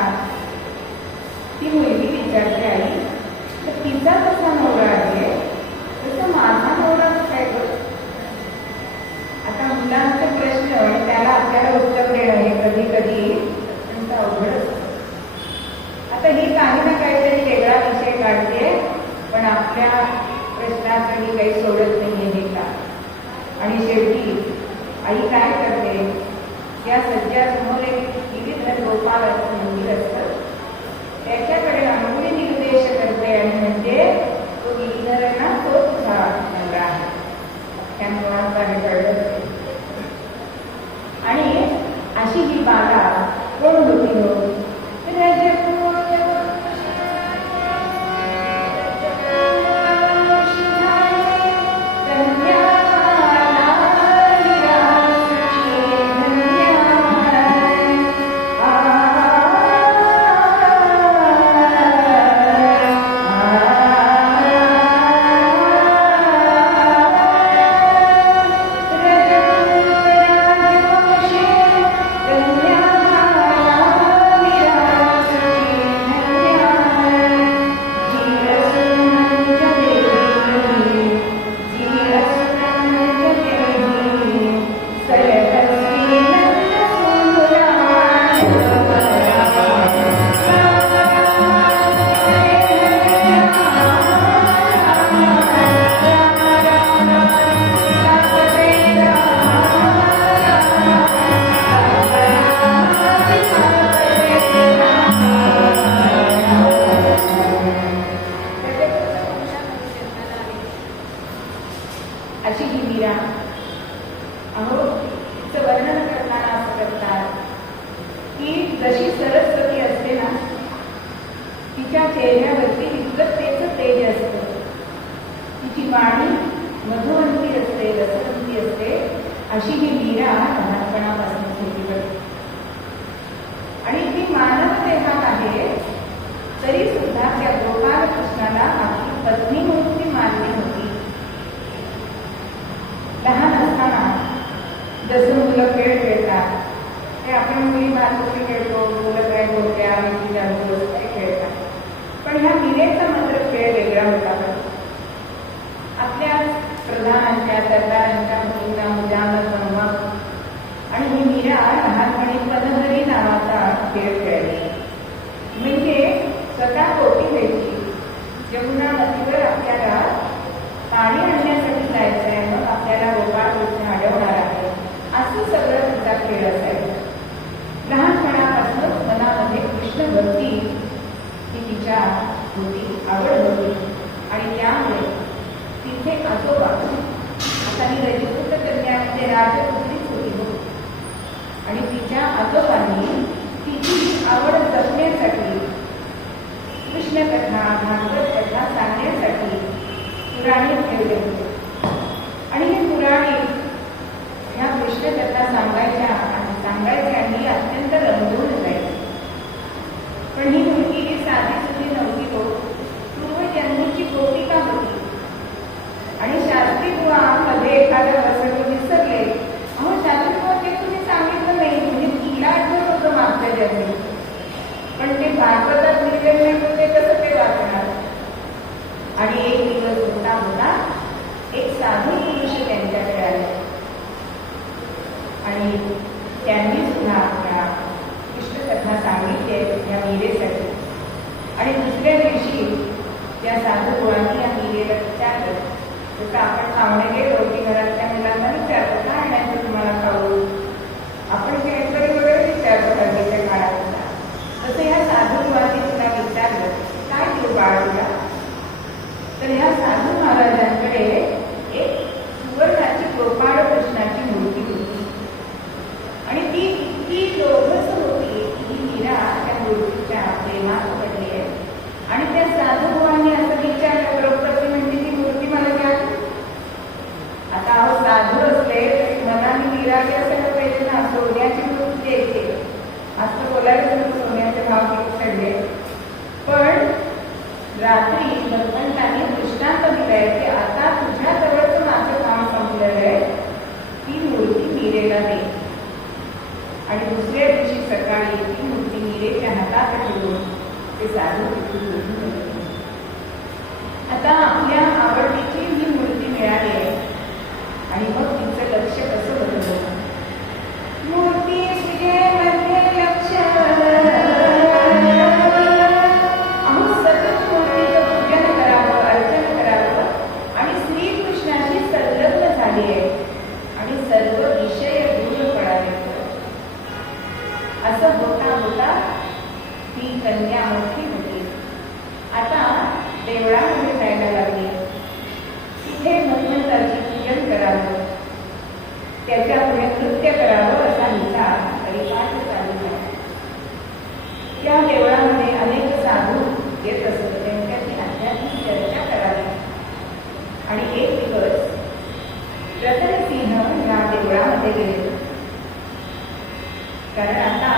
ती मुलगी विचारते, आई तर तिचा कसा नवरा आहे तसं माझा नवरा काय करतो? आता मुलांचे प्रश्न आणि त्याला आपल्याला उत्तर देणं हे कधी कधी त्यांचा अवघड असतं. आता ही काही ना काहीतरी वेगळा विषय काढते, पण आपल्या प्रश्नासाठी काही सोडत नाहीये हे का. आणि शेवटी आई काय करते, त्या सज्जासमोर एक गिरीधर गोपाळाचं मंदिर असतं, त्याच्याकडे अंगुली निर्देश करते आणि म्हणजे तो गिरीधर आहे ना, तो तुझा नवरा आहे. त्या मुलांचा हे कळलं. आणि अशी ही बाला कोण होती हो? आ अशी ही मीरा. अहो, तिचं वर्णन करताना असं करतात की जशी सरस्वती असते ना, तिच्या चेहऱ्यावरती विद्वत्तेचं तेज असतं. तिची वाणी मधुवंती असते, रसवंती असते. अशी ही मीरा लहानपणापासून होती बघ. आणि ती मानव देहात आहे, तरी सुद्धा त्या गोपाल कृष्णाला आपली पत्नी म्हणून ती मानली होती. लहान असताना जसं मुलं खेळ खेळतात, ते आपण मुली भातुकली खेळतो, मुलं काय बोलत्या आम्ही जाणून काय खेळतात. पण ह्या मीरेचा मात्र खेळ वेगळा होता. आपल्या प्रधानांच्या सरदारांच्या मुलींना मुलांना जमवत आणि ही मीरा लहानपणी कनहरी नावाचा खेळ खेळली. म्हणजे स्वतः कोटी घ्यायची, यमुना नदीवर आपल्याला पाणी आणण्यासाठी जायचं आहे, मग आपल्याला गोपाळ कृष्ण अडवणार आहे, असं सगळं तिचा खेळ असायचा. लहानपणापासून मनामध्ये कृष्ण भक्ती ही तिच्या होती, आवड होती. आणि त्यामुळे तिथे आजोबा, आता मी रजपूत कन्या म्हणजे राजपुत्रीच होती, आणि तिच्या आजोबांनी तिची आवड जपण्यासाठी कृष्णकथा, भागवत कथा सांगण्यासाठी पुराणे ठेवले होते. आणि हे पुराणे ह्या कृष्णकथा सांगायच्या आणि अत्यंत रंगून जायची. पण ही मुलगी साधी सुधी नव्हती, हो, पूर्वजन्मीची गोपिका होती. आणि शास्त्री बुवा मध्ये एखाद्या वर्षाला विसरले, अहो शास्त्री बुवा ते तुम्ही सांगितलं नाही, म्हणजे तिला आठवत होतं मागच्या जन्मी, पण ते भागवतात लिहिलेलं नाही, तर ते कसं ते वाचणार. आणि एक दिवस होता एक साधू पुरुष त्यांच्याकडे आले आणि त्यांनी सुद्धा आपल्या कृष्णकथा सांगितली या मीरेसाठी. आणि दुसऱ्या दिवशी त्या साधू बुवांनी या मीरेला विचारलं, जसं आपण खावणे गेलो की घरातल्या मुलांना विचारतो काय आणायचं तुम्हाला खाऊ, आपण केळकरी वगैरे विचारतो हल्लीच्या काळात, तसं ह्या साधू बुवांनी तुला विचारलं काय देऊ बाळ तुला. तर ह्या साधू महाराजांकडे एक सुवर्णाची गोपाळ कृष्णाची मूर्ती होती. आणि ती इतकी लोभस होती की मीरा त्या मूर्तीच्या प्रेमात पडली आहे. आणि त्या साधू बुवांनी असं विचारलं, द्रौपदी म्हणजे ती मूर्ती मला द्या. आता अहो साधू असले तरी मनाने मीरा असायला पाहिजे ना, सोन्याची मूर्ती द्यायची. असं बोलायचं सोन्याचे भाव किती चढले. पण रात्री भगवंतांनी दृष्टांत दिलाय की आता तुझ्या जवळचं माझं काम संपलेलं आहे, ती मूर्ती मीरेला दे. आणि दुसऱ्या दिवशी सकाळी ती मूर्ती मीरेच्या हातात ठेवून ते साधू तिथून निघून गेले. आता आपल्या आवडीची ही मूर्ती मिळाली आहे आणि मग तिचं लक्ष कसं बदललं. मूर्ती तुझे मध्ये लक्ष, असं होता होता ती कन्या मोठी होती. आता देवळामध्ये जायला लागली. तिथे भगवंताचे पूजन करावं, त्याच्या पुढे नृत्य करावं असा हिचा परिपाठ चालू झाला. त्या देवळामध्ये अनेक साधू येत असत, त्यांच्याशी आध्यात्मिक चर्चा करावी. आणि एक दिवस रतनसिंह या देवळामध्ये गेले, कारण आता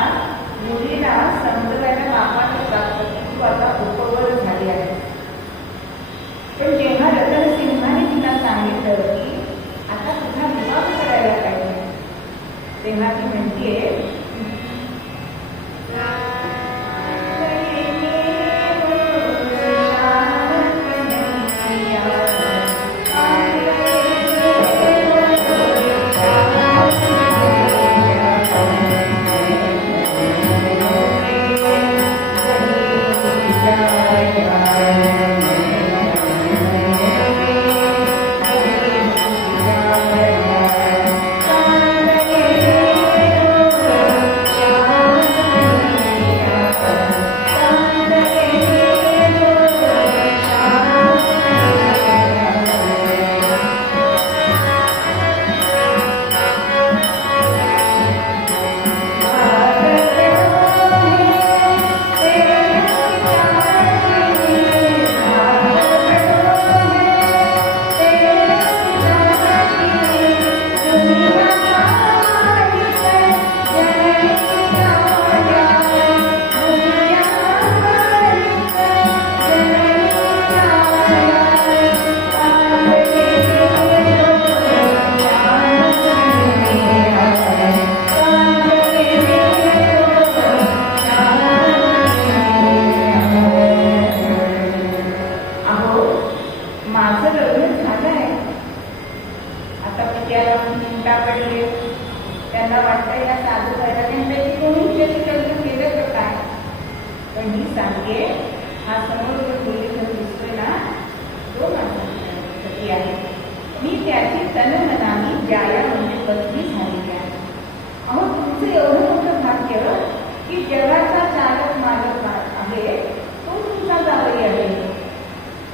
मुलीला समजवायला बापाचं लागतं की तू आता उपवर झाली आहे. पण जेव्हा रतनसिंहाने तिला सांगितलं की आता तुझा विवाह करायला पाहिजे, तेव्हा ती म्हणतीये पडले. त्यांना वाटतं या साधू व्हायला त्यांच्याशी कोणी त्याची कल्पना केलं तर काय. पण मी सांगते, हा समोर जो मुलीकडे दिसतोय ना, तो माझा पती आहे. मी त्याची तनमनाने जाया म्हणजे पत्नी झालेली आहे. अहो, तुमचं एवढं मोठं भाग्य की जगाचा चालक मालक आहे तो तुमचा जावई आहे.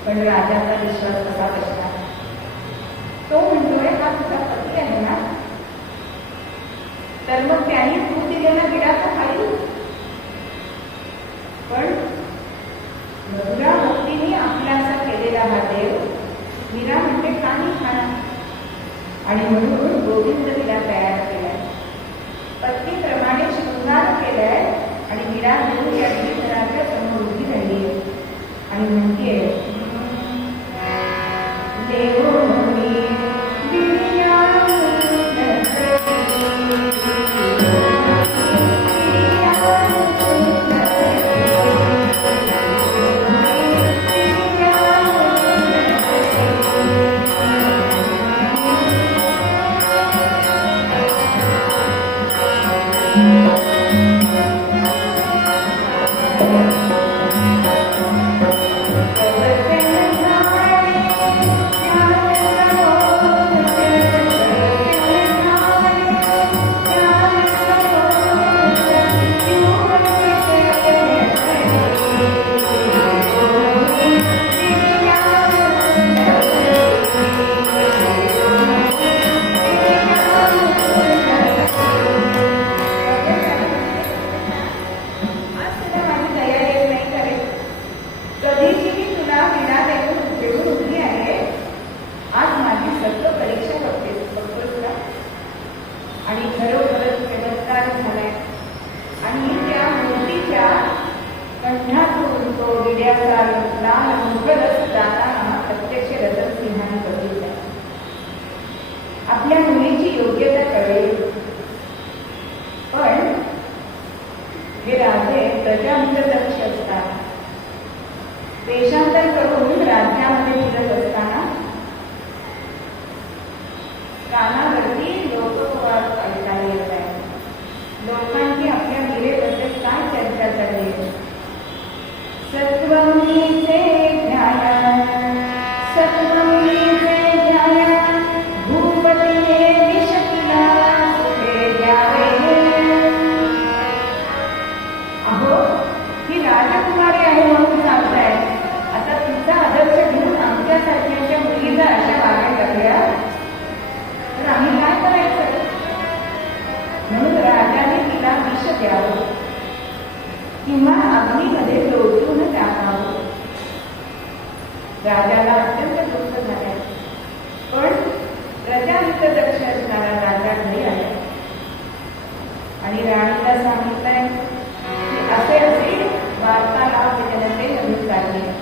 पण राजाचा विश्वास कसा बसला. तो म्हणतोय हा तुझा पती आहे ना, तर मग त्यांनी तू दिलेला विडाचा खाली. पण मधुरा भक्तीने आपल्याचा केलेला हा देव मीरा म्हणते काही खाणार. आणि म्हणून गोविंद तिला तयार केलाय, पत्नीप्रमाणे शृंगार केलाय. आणि मीरा देऊन या घराच्या समोर उभी राहिली आणि म्हणते, देव आणि खरोखरच चमत्कार झालाय. आणि त्या मूर्तीच्या कंठातून तो विड्याचा लाल मुखरस जाताना प्रत्यक्ष रतनसिंहाने बघितला. आपल्या मुलीची योग्यता कळेल. पण हे राजे प्रजाहितदक्ष असतात. देशांतर करून राज्यामध्ये फिरत असताना कानावरती लोकवाद ऐकायला येत आहे. लोकांची आपल्या मीरेबद्दल काय चर्चा चालली. सत्वमीचे ध्यान, सत्वमीचे ध्यान, भूपतीने विषकिला सुखे द्यावे. अहो, ही राजकुमारी आहे म्हणून सांगताय. आता तिचा आदर्श घेऊन आमच्यासारख्यांच्या मुली जर अशा वागायला लागल्या तर आम्ही काय करायचं. म्हणून राजाने तिला विष द्यावं किंवा अग्नीमध्ये लोटून टाकावं. राजाला अत्यंत दुःख झाले. पण प्रजाहितदक्ष असणारा राजा घरी आला आणि राणीला सांगितलंय की असे असे वार्तालाप जनतेमधून चालले.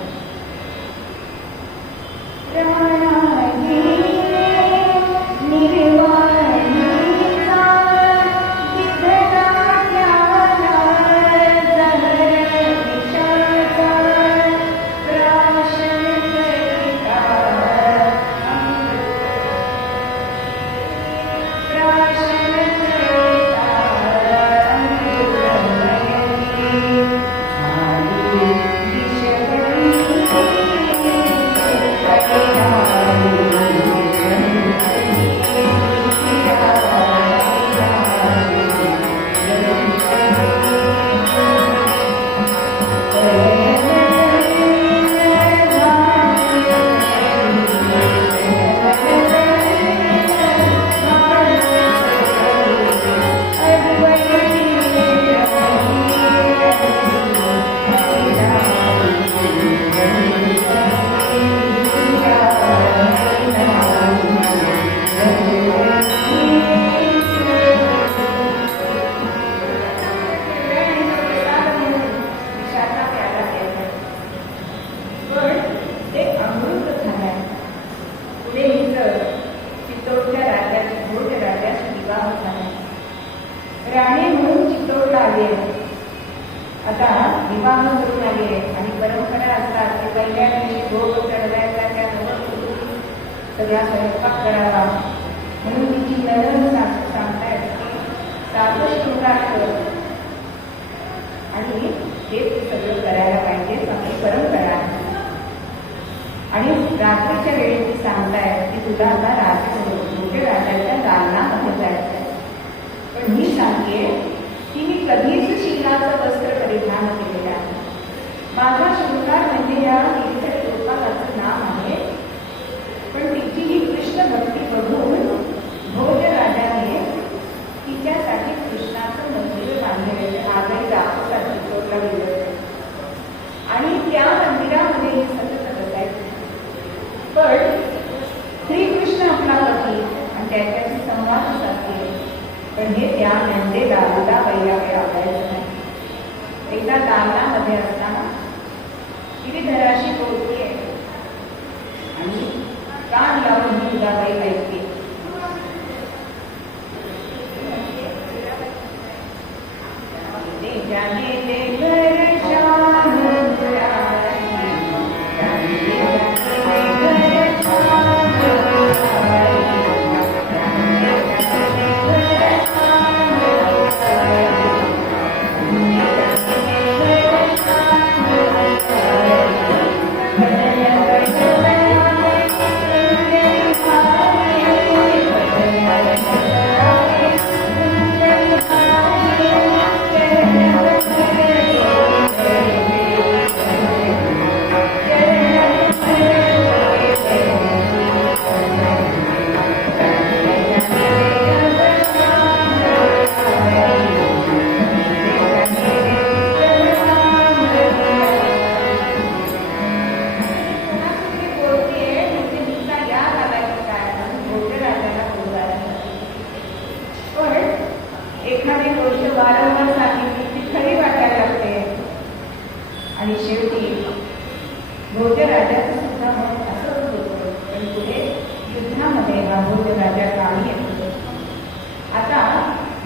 राणी म्हणून चित्तोडला आली आहे. आता विवाह करून आली आहे आणि परंपरा असतात की पहिल्या दिवशी भोग चढवायचा, त्या सगळा स्वयंपाक करावा म्हणून तिची नरम सांगतायत की साधं शृंगार कर आणि हेच सगळं करायला पाहिजे, आपली परंपरा आहे. आणि रात्रीच्या वेळी ती सांगतायत की तुला आता राजाच्या दालनामध्ये जायचं आहे. पण मी सांगते की मी कधीच शीलाचं वस्त्र परिधान केलेलं आहे. माझा शृंगार म्हणजे या गिरीधर गोपालाचं नाव आहे. पण तिची ही कृष्ण भक्ती बघून भोजराजाने तिच्यासाठी कृष्णाचं मंदिर बांधलेलं आजही दाखवतात चित्तोडला गेलं आणि त्या मंदिरामध्ये हे सतत करत आहेत. पण श्रीकृष्ण आपला पती आणि त्याच्याशी संवाद साधते. पण हे त्या नंदेला उदा पहिल्या वेळा आवडायचं नाही. एकदा दालनामध्ये असताना गिरीधराशी बोलते आणि कान लावून ही उदाबाई ऐकते. एखादी गोष्ट वारंवार सांगितली ती खरी वाटायला लागते. आणि शेवटी भोजराजाचं सुद्धा मन असंच होतं. पण पुढे युद्धामध्ये हा भोजराजा कामी येतो. आता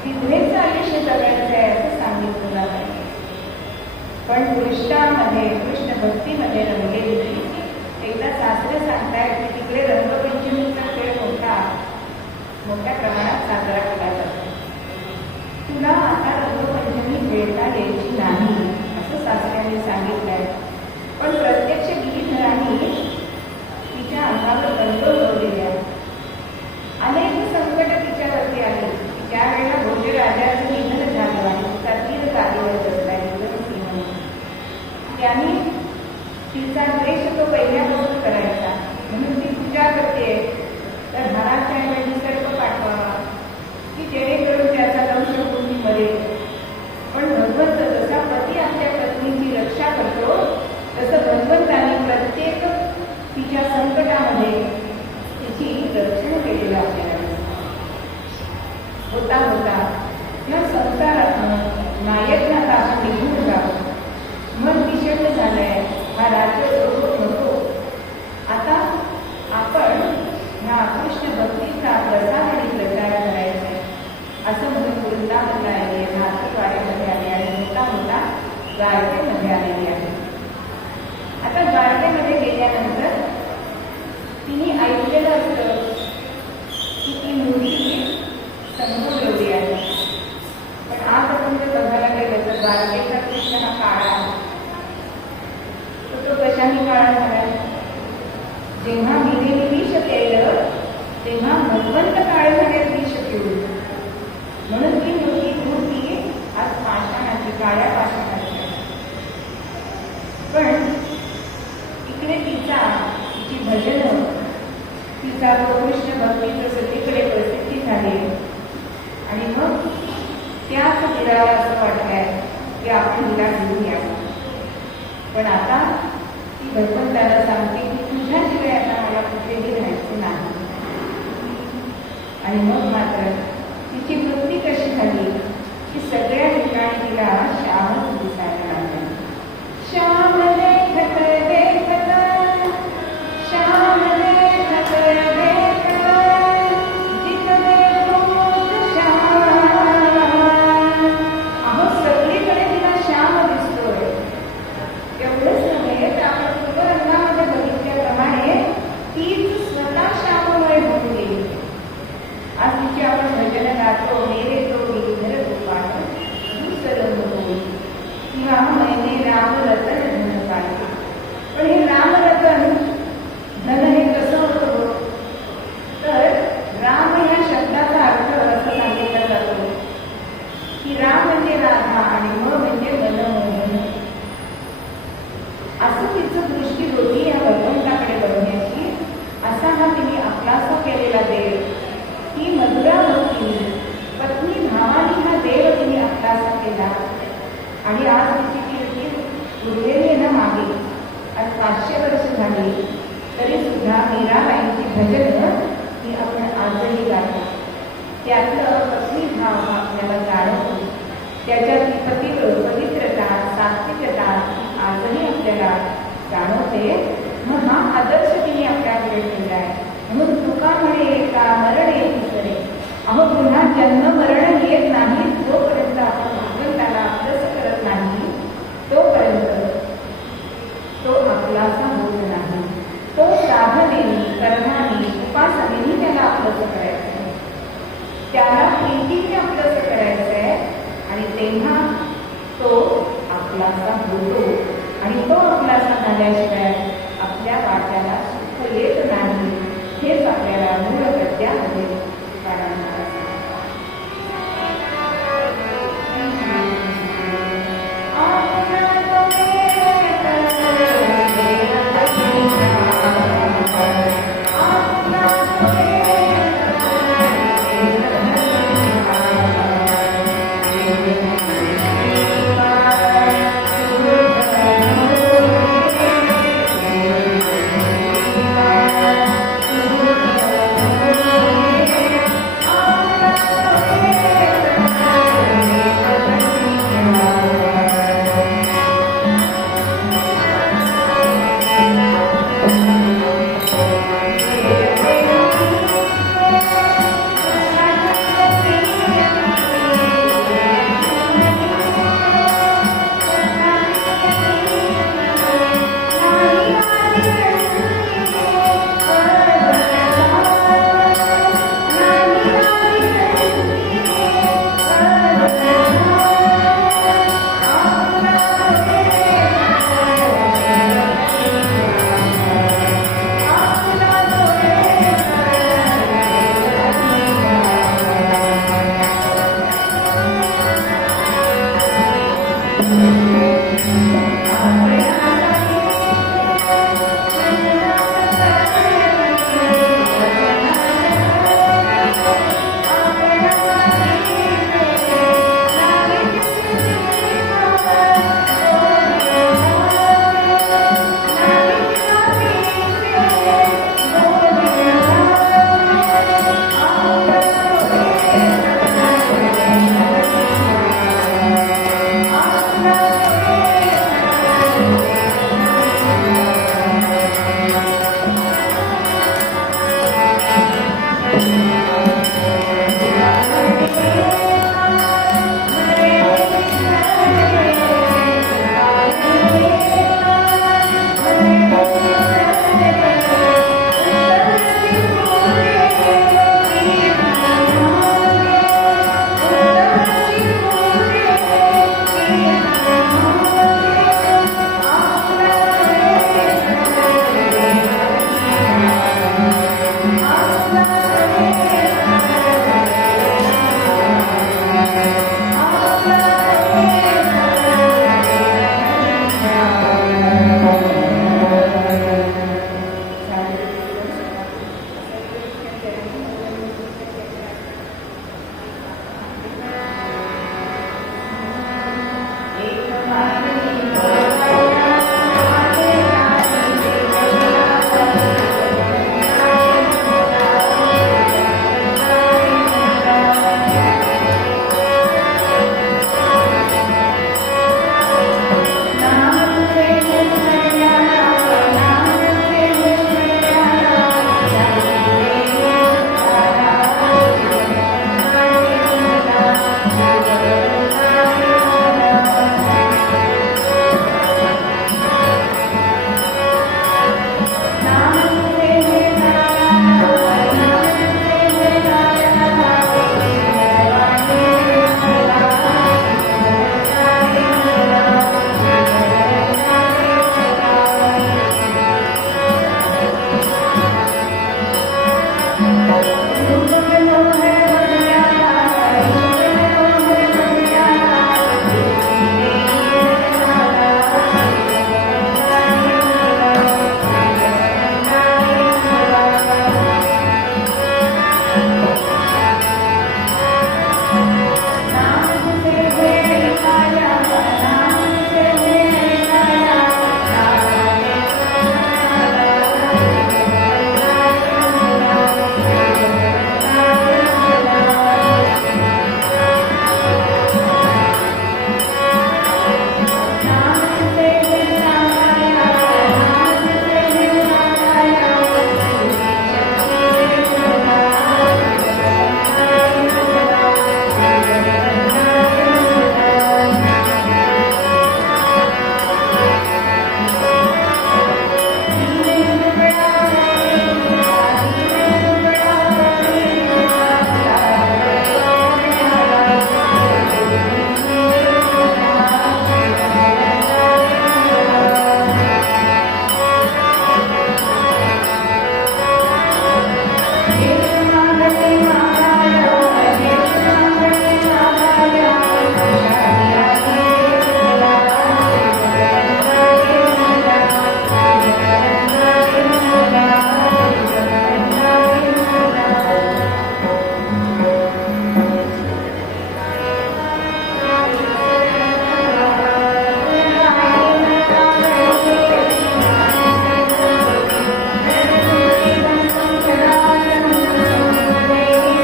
विधवेचं आयुष्य जगायचं आहे असं सांगितलं जातं. पण कृष्णामध्ये कृष्ण भक्तीमध्ये रंगलेली एकदा सासरे सांगतायत की तिकडे रंगपंचमीचा खेळ मोठ्या प्रमाणात साजरा केला जातो. तुला आता रंगपंचमी खेळता यायची नाही असं सासऱ्यांनी सांगितलंय. पण प्रत्यक्ष गिरीधरांनी तिच्या अंगावर रंग उडवलेले. अनेक संकट तिच्यावरती आली. ज्या वेळेला भोजराजाचं निधन झालं आणि तिचा तीर कार्यरत असला त्यांनी तिचा द्वेष तो पहिल्यापासून करायचा. म्हणून ती पूजा करते तर घराच्या ऐवजी सर्प पाठवावा की जेणेकरून त्याचा दंश होऊन मरेल. पण भगवंत जसा पती आपल्या पत्नीची रक्षा करतो तसं भगवंताने प्रत्येक तिच्या संकटामध्ये तिची रक्षण केलेलं आपल्याला होता होता या संसारात नायकनापासून निघून जावं. मन विषण्ण झालंय. हा राज्य सोडून नको. आता आपण ह्या कृष्ण भक्तीचा प्रसार आणि प्रचार करायचा आहे असं म्हणून वृंदावनला आली आहे. नाशिकवाड्यामध्ये आली आणि मोठा द्वारकेमध्ये आलेली आहे. आता द्वारकेमध्ये गेल्यानंतर तिने ऐकलेलं असतं की ती मूर्ती समोर एवढी आहे. पण आज आपण जर बघायला गेलं तर द्वारकेचा कृष्ण हा काळा आहे. तो कशाने काळा झाला? जेव्हा मीरेने विष केलं तेव्हा भगवंत काळे झाल्यात विष पिऊन. म्हणून ती मूर्ती आज पाषाणाची काळ्या पाषाणाची. पण इकडे तिची भजन तिचा कृष्ण भक्तीचं सगळीकडे प्रसिद्धी झाली. आणि मग त्याच गिराला असं वाटलंय की आपण हिला घेऊया. पण आता ती भगवंताला सांगते की तुझ्याशिवाय आता मला कुठेही राहायचं नाही. आणि मग मात्र तिची वृत्ती कशी झाली की सगळ्या ठिकाणी तिला श्यामच दिसायला लागला. श्याम देखत देखत श्याम देखत देखत जित देखूत श्याम. अहो सगळीकडे तिला श्याम दिसतोय. एवढंच नव्हे तर आपण पूर्वरंगामध्ये बघितल्याप्रमाणे तीच स्वतः श्याममय होऊन गेली. आज तिची मीराबाईंची भजनं ही आपण आजही गातो. त्यातलं पत्नी भाव आपल्याला जाणवतो. त्याच्यातली पवित्रता, सात्विकता आजही आपल्याला जाणवते. मग हा आदर्श तिने आपल्याकडे ठेवला आहे. म्हणून तुका म्हणे का मरण येत करे. अहो पुन्हा जन्म मरण येत नाही जोपर्यंत आपण भगवंताला आपलंच करत नाही तोपर्यंत तो आपलासा होत नाही. तो साधनेने, कर्माने, उपासनेने त्याला आपलंच करायचं आहे. त्याला प्रीतीने आपलंच करायचं आहे आणि तेव्हा तो आपलासा होतो. आणि तो आपलासा झाल्याशिवाय आपल्या वाट्याला सुख येत नाही. हेच आपल्याला मूळ गद्यामध्ये काढणार आहे. Thank you.